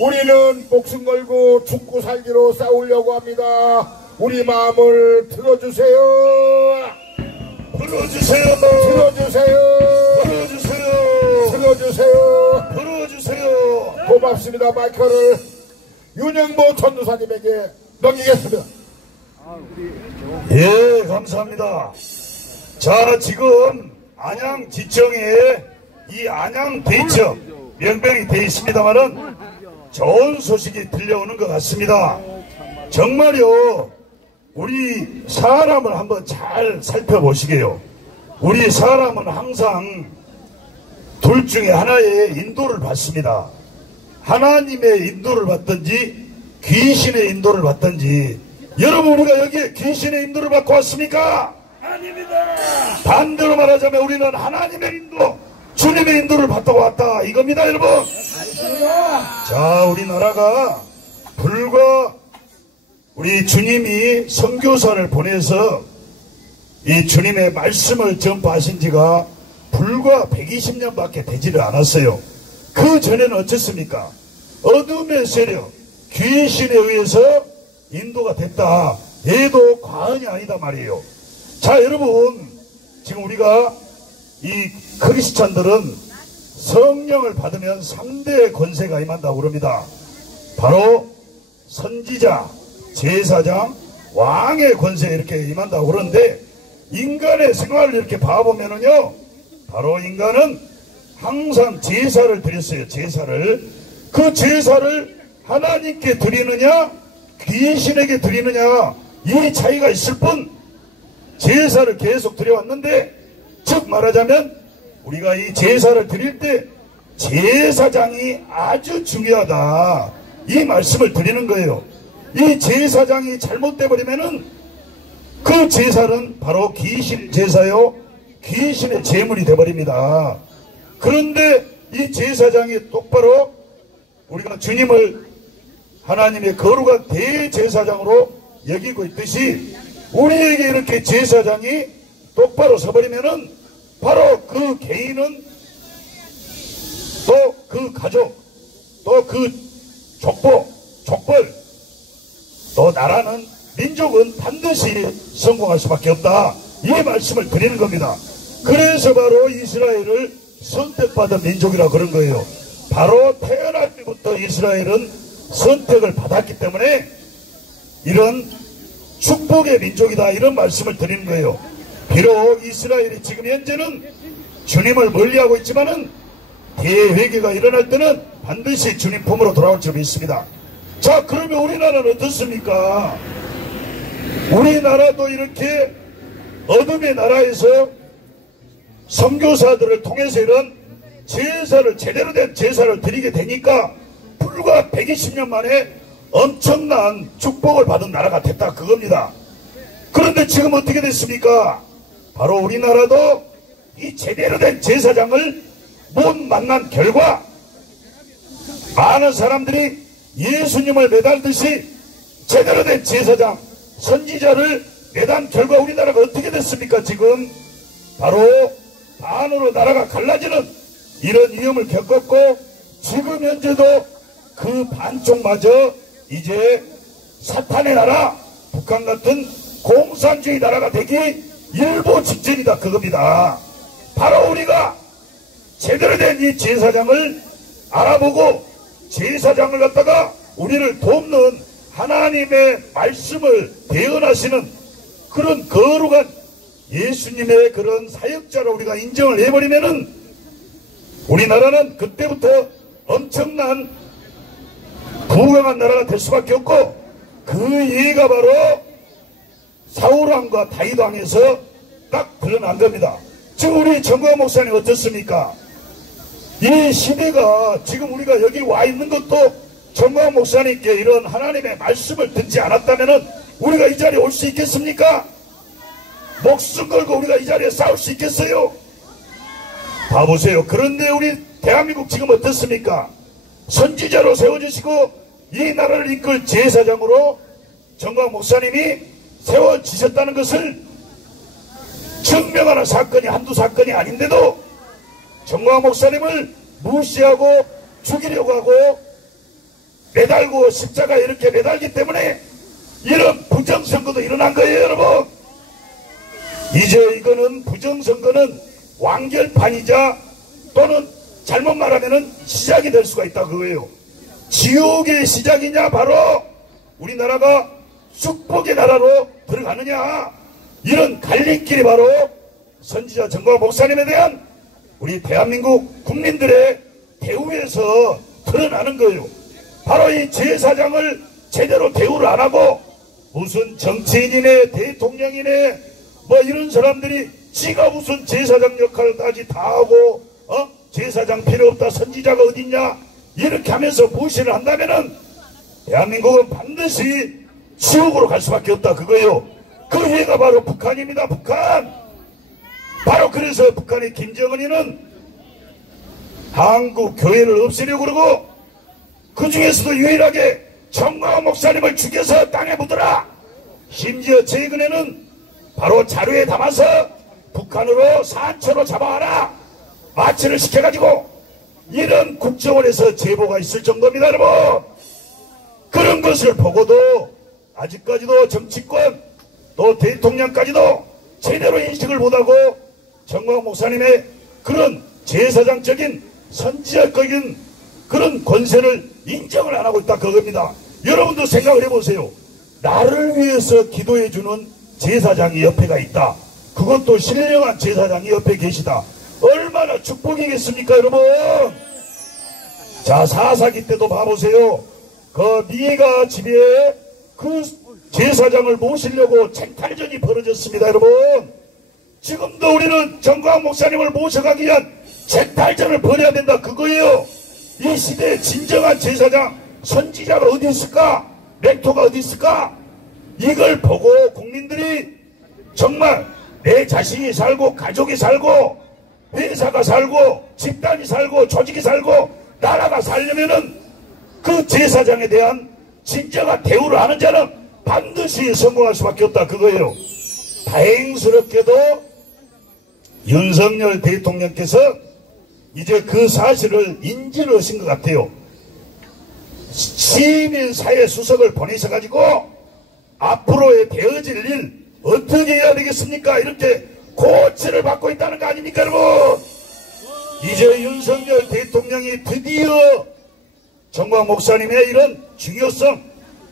우리는 목숨 걸고 죽고 살기로 싸우려고 합니다. 우리 마음을 들어주세요. 불어주세요. 들어주세요. 불어주세요. 들어주세요. 불어주세요. 고맙습니다. 마이크를 윤영보 전도사님에게 넘기겠습니다. 예, 감사합니다. 자, 지금 안양지청에 이 안양대첩 명명이 되어 있습니다만은 좋은 소식이 들려오는 것 같습니다. 정말요, 우리 사람을 한번 잘 살펴보시게요. 우리 사람은 항상 둘 중에 하나의 인도를 받습니다. 하나님의 인도를 받든지 귀신의 인도를 받든지. 여러분, 우리가 여기에 귀신의 인도를 받고 왔습니까? 아닙니다. 반대로 말하자면 우리는 하나님의 인도, 주님의 인도를 받고 왔다 이겁니다, 여러분. 자, 우리나라가 불과 우리 주님이 선교사를 보내서 이 주님의 말씀을 전파하신 지가 불과 120년밖에 되지를 않았어요. 그 전에는 어쨌습니까? 어둠의 세력, 귀신에 의해서 인도가 됐다 해도 과언이 아니다 말이에요. 자, 여러분, 지금 우리가 이 크리스찬들은 성령을 받으면 3대 권세가 임한다고 그럽니다. 바로 선지자, 제사장, 왕의 권세 이렇게 임한다고 그러는데, 인간의 생활을 이렇게 봐보면은요, 바로 인간은 항상 제사를 드렸어요. 제사를. 그 제사를 하나님께 드리느냐 귀신에게 드리느냐 이 차이가 있을 뿐 제사를 계속 드려왔는데, 즉 말하자면 우리가 이 제사를 드릴 때 제사장이 아주 중요하다 이 말씀을 드리는 거예요. 이 제사장이 잘못돼 버리면은 그 제사는 바로 귀신 제사요, 귀신의 제물이 돼버립니다. 그런데 이 제사장이 똑바로 우리가 주님을 하나님의 거룩한 대제사장으로 여기고 있듯이 우리에게 이렇게 제사장이 똑바로 서버리면은 바로 그 개인은 또 그 가족 또 그 족벌 또 나라는 민족은 반드시 성공할 수밖에 없다 이 말씀을 드리는 겁니다. 그래서 바로 이스라엘을 선택받은 민족이라 그런 거예요. 바로 태어날 때부터 이스라엘은 선택을 받았기 때문에 이런 축복의 민족이다 이런 말씀을 드리는 거예요. 비록 이스라엘이 지금 현재는 주님을 멀리하고 있지만은 대회개가 일어날 때는 반드시 주님 품으로 돌아올 줄 믿습니다. 자, 그러면 우리나라는 어떻습니까? 우리나라도 이렇게 어둠의 나라에서 선교사들을 통해서 이런 제사를 제대로 된 제사를 드리게 되니까 불과 120년 만에 엄청난 축복을 받은 나라가 됐다 그겁니다. 그런데 지금 어떻게 됐습니까? 바로 우리나라도 이 제대로 된 제사장을 못 만난 결과 많은 사람들이 예수님을 매달듯이 제대로 된 제사장, 선지자를 매단 결과 우리나라가 어떻게 됐습니까? 지금 바로 반으로 나라가 갈라지는 이런 위험을 겪었고 지금 현재도 그 반쪽마저 이제 사탄의 나라, 북한 같은 공산주의 나라가 되기 일보 직전이다 그겁니다. 바로 우리가 제대로 된 이 제사장을 알아보고 제사장을 갖다가 우리를 돕는 하나님의 말씀을 대언하시는 그런 거룩한 예수님의 그런 사역자로 우리가 인정을 해버리면은 우리나라는 그때부터 엄청난 부강한 나라가 될 수밖에 없고 그 예가 바로 사울왕과 다윗왕에서 딱 드러난 겁니다. 지금 우리 정광 목사님 어떻습니까? 이 시대가 지금 우리가 여기 와 있는 것도 정광 목사님께 이런 하나님의 말씀을 듣지 않았다면 우리가 이 자리에 올 수 있겠습니까? 목숨 걸고 우리가 이 자리에 싸울 수 있겠어요? 봐보세요. 그런데 우리 대한민국 지금 어떻습니까? 선지자로 세워주시고 이 나라를 이끌 제사장으로 정광 목사님이 세워지셨다는 것을 증명하는 사건이 한두 사건이 아닌데도 정광 목사님을 무시하고 죽이려고 하고 매달고 십자가에 이렇게 매달기 때문에 이런 부정선거도 일어난 거예요, 여러분. 이제 이거는 부정선거는 완결판이자 또는 잘못 말하면 시작이 될 수가 있다 그거예요. 지옥의 시작이냐 바로 우리나라가 축복의 나라로 들어가느냐, 이런 갈림길이 바로 선지자 정광 목사님에 대한 우리 대한민국 국민들의 대우에서 드러나는 거예요. 바로 이 제사장을 제대로 대우를 안 하고 무슨 정치인이네 대통령이네 뭐 이런 사람들이 지가 무슨 제사장 역할까지 다 하고 제사장 필요 없다, 선지자가 어딨냐 이렇게 하면서 무시를 한다면은 대한민국은 반드시 지옥으로 갈 수밖에 없다 그거예요. 그 해가 바로 북한입니다. 북한. 바로 그래서 북한의 김정은이는 한국 교회를 없애려고 그러고 그 중에서도 유일하게 정광 목사님을 죽여서 땅에 묻어라. 심지어 최근에는 바로 자료에 담아서 북한으로 산초로 잡아와라 마취를 시켜가지고 이런 국정원에서 제보가 있을 정도입니다. 여러분, 그런 것을 보고도 아직까지도 정치권 또 대통령까지도 제대로 인식을 못하고 정광 목사님의 그런 제사장적인 선지자적인 그런 권세를 인정을 안 하고 있다 그겁니다. 여러분도 생각을 해보세요. 나를 위해서 기도해주는 제사장이 옆에가 있다. 그것도 신령한 제사장이 옆에 계시다. 얼마나 축복이겠습니까 여러분. 자, 사사기 때도 봐보세요. 그 미가 집에 그 제사장을 모시려고 쟁탈전이 벌어졌습니다 여러분. 지금도 우리는 정광 목사님을 모셔가기 위한 쟁탈전을 벌여야 된다 그거예요. 이 시대에 진정한 제사장 선지자가 어디 있을까, 렉토가 어디 있을까, 이걸 보고 국민들이 정말 내 자신이 살고 가족이 살고 회사가 살고 집단이 살고 조직이 살고 나라가 살려면은 그 제사장에 대한 진정한 대우를 하는 자는 반드시 성공할 수밖에 없다 그거예요. 다행스럽게도 윤석열 대통령께서 이제 그 사실을 인지를 하신 것 같아요. 시민사회 수석을 보내셔가지고 앞으로의 되어질 일 어떻게 해야 되겠습니까? 이렇게 고치를 받고 있다는 거 아닙니까 여러분? 이제 윤석열 대통령이 드디어 정광 목사님의 이런 중요성,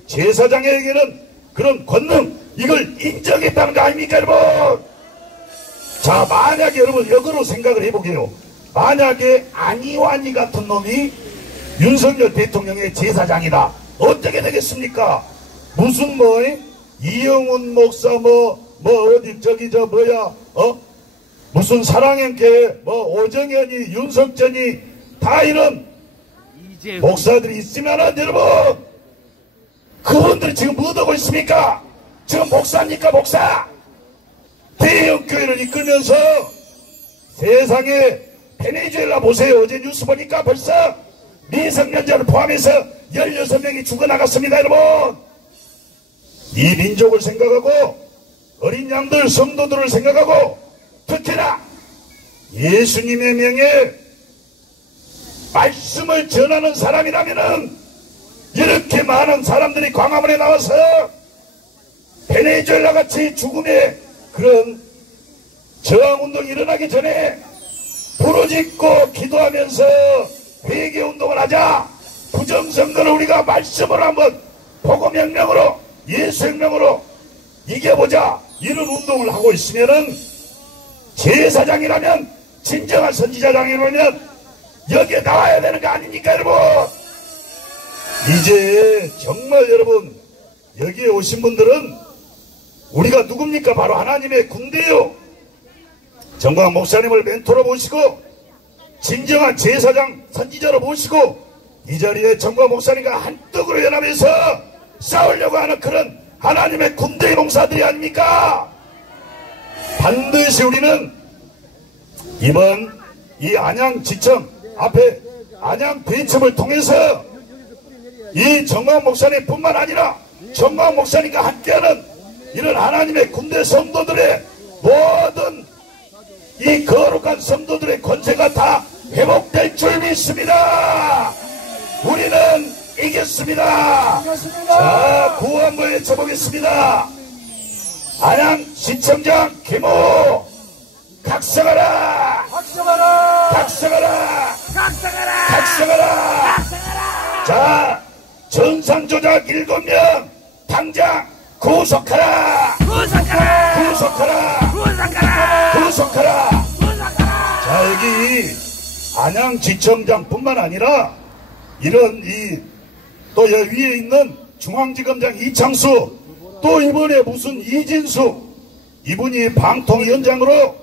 제사장에게는 그런 권능, 이걸 인정했다는 거 아닙니까 여러분? 자, 만약에 여러분 역으로 생각을 해보게요. 만약에 안희환이 같은 놈이 윤석열 대통령의 제사장이다. 어떻게 되겠습니까? 무슨 이영훈 목사 어디 저기 저 뭐야 무슨 사랑행교회 오정현이 윤석전이 다 이런 목사들이 있으면은 여러분 그분들이 지금 뭐 하고 있습니까? 지금 목사입니까 목사? 대형 교회를 이끌면서 세상에 베네수엘라 보세요. 어제 뉴스 보니까 벌써 미성년자를 포함해서 16명이 죽어나갔습니다 여러분. 이 민족을 생각하고 어린 양들 성도들을 생각하고 특히나 예수님의 명예 말씀을 전하는 사람이라면은 이렇게 많은 사람들이 광화문에 나와서 베네수엘라 같이 죽음의 그런 저항운동이 일어나기 전에 부르짖고 기도하면서 회개운동을 하자. 부정선거를 우리가 말씀으로 한번 복음혁명으로 예수혁명으로 이겨보자. 이런 운동을 하고 있으면은 제사장이라면 진정한 선지자장이라면 여기에 나와야 되는 거 아닙니까 여러분? 이제 정말 여러분 여기에 오신 분들은 우리가 누굽니까? 바로 하나님의 군대요. 정광 목사님을 멘토로 모시고 진정한 제사장 선지자로 모시고 이 자리에 정과 목사님과 한떡으로 연합해서 싸우려고 하는 그런 하나님의 군대의 용사들이 아닙니까? 반드시 우리는 이번 이 안양지청 앞에 안양대첩을 통해서 이 정광 목사님 뿐만 아니라 정광 목사님과 함께하는 이런 하나님의 군대 성도들의 모든 이 거룩한 성도들의 권세가 다 회복될 줄 믿습니다. 우리는 이겼습니다. 자, 구호 한번 외쳐보겠습니다. 안양시청장 김호 각성하라! 각성하라! 각성하라! 각성하라! 각성하라! 자, 전상조작 7명 당장 구속하라! 구속하라! 구속하라! 구속하라! 구속하라! 자, 여기 안양지청장뿐만 아니라 이런 또 위에 있는 중앙지검장 이창수, 또 이번에 무슨 이진숙, 이분이 방통위원장으로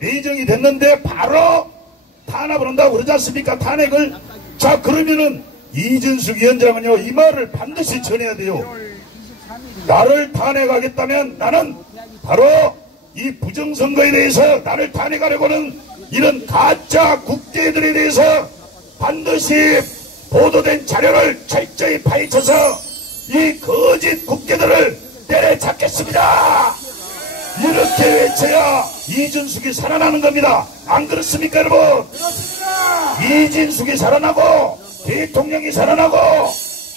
내정이 됐는데 바로 탄압을 한다고 그러지 않습니까? 탄핵을. 자, 그러면은 이진숙 위원장은요, 이 말을 반드시 전해야 돼요. 나를 탄핵하겠다면 나는 바로 이 부정선거에 대해서 나를 탄핵하려고는 이런 가짜 국회들에 대해서 반드시 보도된 자료를 철저히 파헤쳐서 이 거짓 국회들을 때려잡겠습니다. 이렇게 외쳐야 이진숙이 살아나는 겁니다. 안 그렇습니까, 여러분? 그렇습니다. 이진숙이 살아나고 대통령이 살아나고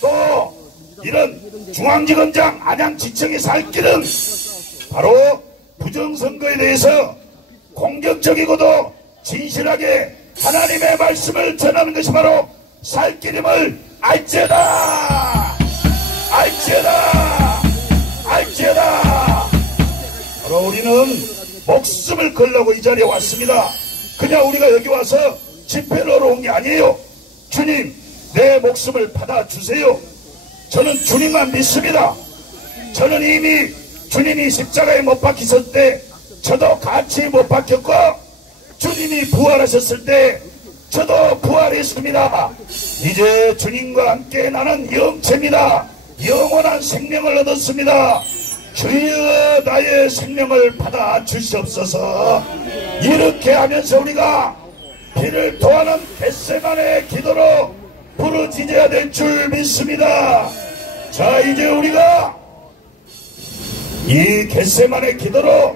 또 이런 중앙지검장 안양지청이 살 길은 바로 부정선거에 대해서 공격적이고도 진실하게 하나님의 말씀을 전하는 것이 바로 살 길임을 알지어다! 알지어다! 알지어다! 바로 우리는 목숨을 걸라고 이 자리에 왔습니다. 그냥 우리가 여기 와서 집회를 하러 온 게 아니에요. 주님, 내 목숨을 받아주세요. 저는 주님만 믿습니다. 저는 이미 주님이 십자가에 못 박히셨을 때 저도 같이 못 박혔고, 주님이 부활하셨을 때 저도 부활했습니다. 이제 주님과 함께 나는 영체입니다. 영원한 생명을 얻었습니다. 주여 나의 생명을 받아 주시옵소서. 이렇게 하면서 우리가 피를 토하는 겟세마네 기도로 부르짖어야 될 줄 믿습니다. 자, 이제 우리가 이 겟세마네 기도로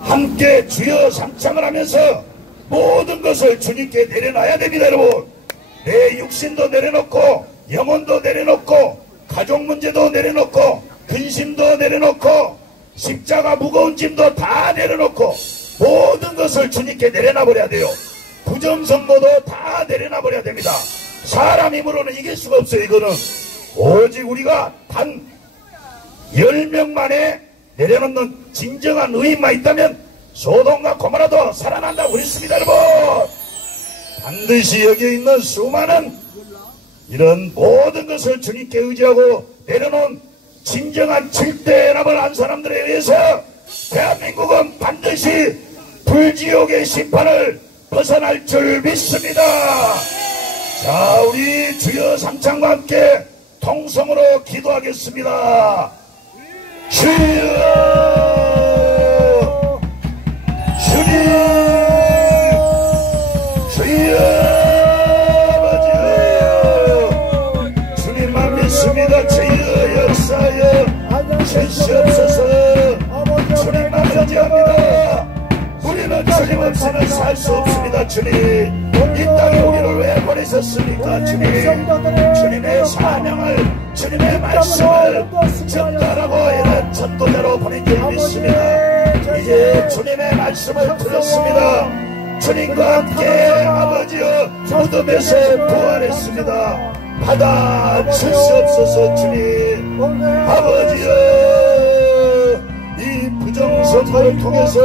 함께 주여 삼창을 하면서 모든 것을 주님께 내려놔야 됩니다. 여러분, 내 육신도 내려놓고 영혼도 내려놓고 가족 문제도 내려놓고 근심도 내려놓고 십자가 무거운 짐도 다 내려놓고 모든 것을 주님께 내려놔버려야 돼요. 부정선거도 다 내려놔버려야 됩니다. 사람 힘으로는 이길 수가 없어요. 이거는 오직 우리가 단 10명 만에 내려놓는 진정한 의인만 있다면 소돔과 고모라도 살아난다고 그랬습니다. 여러분, 반드시 여기에 있는 수많은 이런 모든 것을 주님께 의지하고 내려놓은 진정한 7대 연합을 한 사람들에 의해서 대한민국은 반드시 불지옥의 심판을 벗어날 줄 믿습니다. 자, 우리 주여 삼창과 함께 통성으로 기도하겠습니다. 주여, 주님, 주여, 아버지, 주님만 믿습니다. 주여 역사여 주시옵소서. 주님만 의지합니다. 우리는 주님 없이는 살 수 없습니다. 주님, 이 땅에 우리를 왜 보내셨습니까? 주님, 주님의 사명을, 주님의 말씀을 전달하고 이런 전도자로 보낸 줄 믿습니다. 이제 주님의 말씀을 들었습니다. 주님과 함께 아버지여 무덤에서 부활했습니다. 받아 주시옵소서. 주님, 아버지여 이 부정선거를 통해서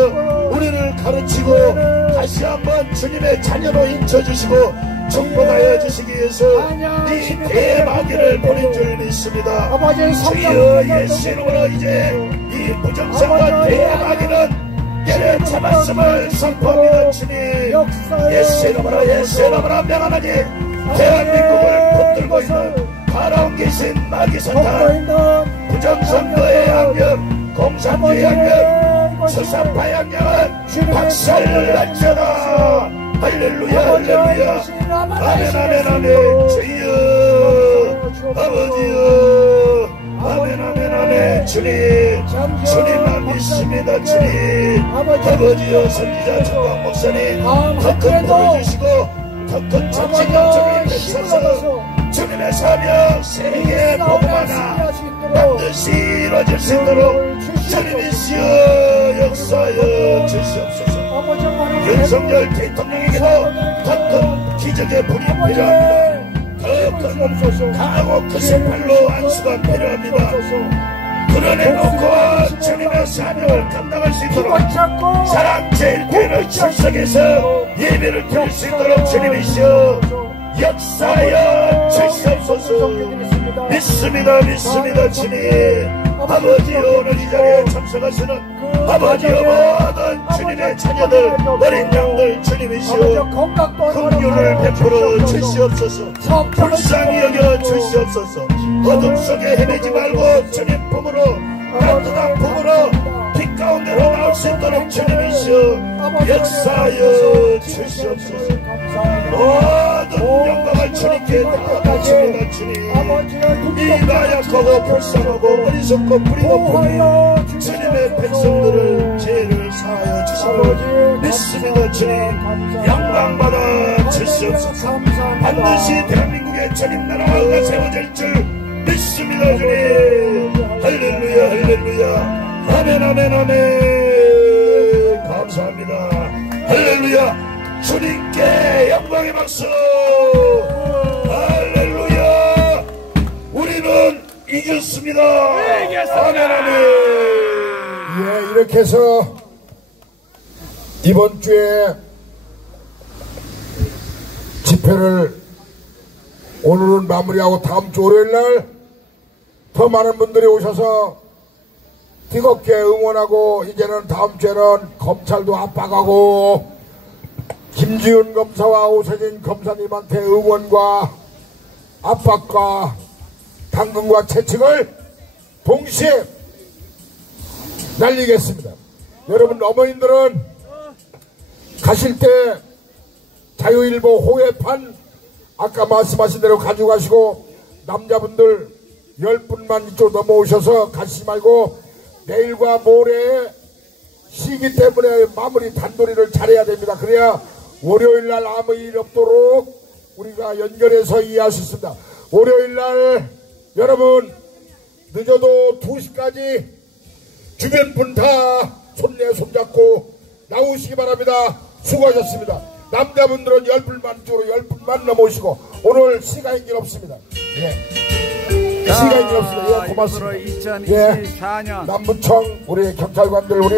우리를 가르치고 다시 한번 주님의 자녀로 인쳐주시고 축복하여 주시기 위해서 이 대마귀를 보낸 줄 믿습니다. 주여 예수 이름으로 이제 이 부정선거 대마귀는 때려잡았음을 선포합니다. 주님 예수 이름으로 예수 이름으로 명하노니 대한민국을 붙들고 있는 파라온 귀신 마귀 사탄 부정선거의 악력 공산주의 악력 수사파 악력은 박살날지어다. 할렐루야 할렐루야 아멘 아멘 아멘 주여 아버지여 아멘 아멘 아멘 주님 주님만 믿습니다. 주님 아버지여 선지자 정광 목사님 더 큰 복을 주시고 더 큰 전쟁 영적인 백성서 주님의 사명 세계에 복음 하나 반드시 이루어질 수 있도록 주님이시여 역사여 주시옵소서. 윤석열 대통령에게도 더 큰 기적의 불이 필요합니다. 더 큰 강하고 크신 팔로 안수가 필요합니다. 드러내놓고 주님의 사명을 감당할 수 있도록 사랑제일교회를 출석해서 예배를 드릴 수 있도록 주님이시여 역사여 주시옵소서. 믿습니다 믿습니다. 주님 아버지 오늘 이 자리에 참석하시는 아버지여 모든 주님의 자녀들 어린 양들 주님이시여 긍휼을 베풀어 주시옵소서. 불쌍히 여겨 주시옵소서. 어둠 속에 헤매지 말고 주님 품으로 따뜻한 품으로 빛 가운데로 나올 수 있도록 주님이시여 역사여 주시옵소서. 모든 영광을 주님께 다 바칩니다. 주님 이 나약하고 불쌍하고 어리석고 뿌리 높은 주님의 백성들을 죄를 사하여 주시고 믿습니다. 주님 영광받아 주시옵소서. 반드시 대한민국의 주님 나라가 세워질 줄 믿습니다. 주님 할렐루야 할렐루야 아멘 아멘 아멘 감사합니다. 할렐루야 주님께 영광의 박수. 할렐루야 우리는 이겼습니다. 아멘 아멘. 예, 이렇게 해서 이번 주에 집회를 오늘은 마무리하고 다음 주 월요일날 더 많은 분들이 오셔서 뜨겁게 응원하고 이제는 다음 주에는 검찰도 압박하고 김지훈 검사와 오세진 검사님한테 응원과 압박과 당근과 채찍을 동시에 날리겠습니다. 여러분 어머님들은 가실 때 자유일보 호외판 아까 말씀하신 대로 가지고 가시고 남자분들 10분만 이쪽으로 넘어오셔서 가시지 말고 내일과 모레 쉬기 때문에 마무리 단도리를 잘해야 됩니다. 그래야 월요일날 아무 일 없도록 우리가 연결해서 이해할 수 있습니다. 월요일날 여러분 늦어도 2시까지 주변 분 다 손내 손잡고 나오시기 바랍니다. 수고하셨습니다. 남자분들은 10분만 쪽으로 10분만 넘어오시고 오늘 시간이 길 없습니다. 예. 시간이 길 없습니다. 예, 고맙습니다. 2024년 예. 남부청 우리 경찰관들 우리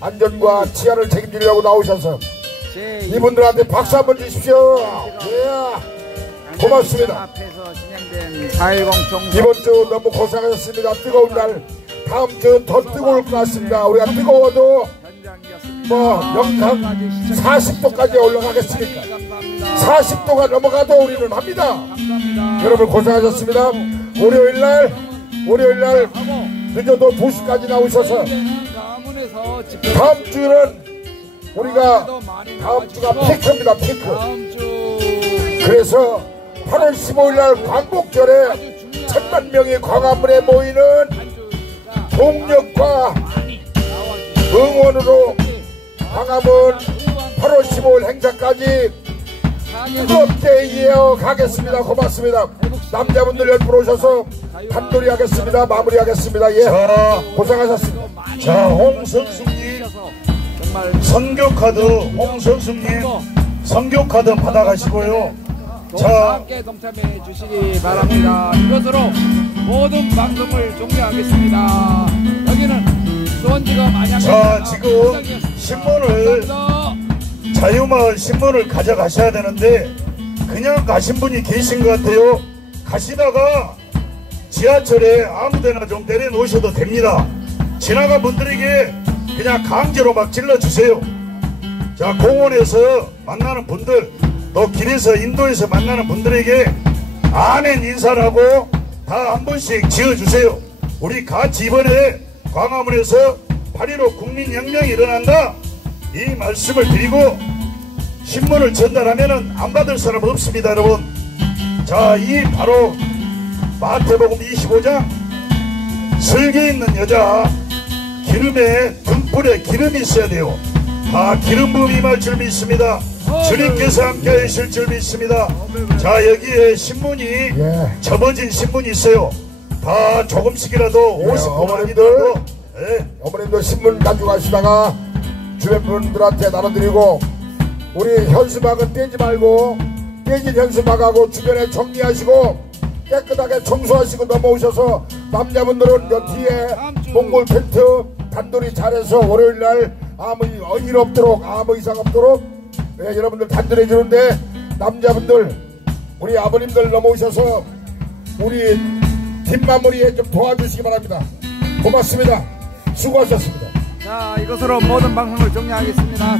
안전과 치안을 책임지려고 나오셔서 이분들한테 박수 한번 주십시오. 예. 고맙습니다. 앞에서 진행된 4.10 이번 주 너무 고생하셨습니다. 뜨거운 날 다음 주 더 뜨거울 것 같습니다. 우리가 뜨거워도 뭐 영상 40도까지 올라가겠습니까? 40도가 넘어가도 우리는 합니다. 여러분 고생하셨습니다. 월요일날 늦어도 2시까지 나오셔서 다음 주는 우리가 다음 주가 피크입니다. 피크. 그래서 8월 15일날 광복절에 1000만 명이 광화문에 모이는 동력과 응원으로 광화문 8월 15일 행사까지 뜨겁게 이어가겠습니다. 고맙습니다. 남자분들 10분 오셔서 단도리 하겠습니다. 마무리 하겠습니다. 예. 고생하셨습니다. 자, 홍선숙님 선교카드 홍선숙님 선교카드 받아가시고요. 자, 함께 동참해 주시기 바랍니다. 이것으로 모든 방송을 종료하겠습니다. 여기는 수원지검 안양. 자, 지금 신문을 자유마을 신문을 가져가셔야 되는데 그냥 가신 분이 계신 것 같아요. 가시다가 지하철에 아무데나 좀 내려놓으셔도 됩니다. 지나간 분들에게 그냥 강제로 막 질러주세요. 자, 공원에서 만나는 분들, 또 길에서 인도에서 만나는 분들에게 아멘 인사를 하고 다 한 번씩 지어주세요. 우리 같이 이번에 광화문에서 8.15 국민혁명이 일어난다, 이 말씀을 드리고 신문을 전달하면 안 받을 사람 없습니다, 여러분. 자, 이 바로 마태복음 25장 설계 있는 여자, 기름에 등불에 기름이 있어야 돼요. 다 기름 부음이 임할 줄 믿습니다. 주님께서 함께 하실 줄 믿습니다. 자, 여기에 신문이 접어진 신문이 있어요. 다 조금씩이라도 50분이라도 어머님들 신문 가져가시다가 주변 분들한테 나눠드리고, 우리 현수막은 떼지 말고 떼진 현수막하고 주변에 정리하시고 깨끗하게 청소하시고 넘어오셔서, 남자분들은 여 뒤에 몽골 텐트 단돌이 잘해서 월요일날 아무 일 없도록, 아무 이상 없도록 여러분들 단돌해 주는데, 남자분들 우리 아버님들 넘어오셔서 우리 뒷마무리에 좀 도와주시기 바랍니다. 고맙습니다. 수고하셨습니다. 자, 이것으로 모든 방송을 종료하겠습니다.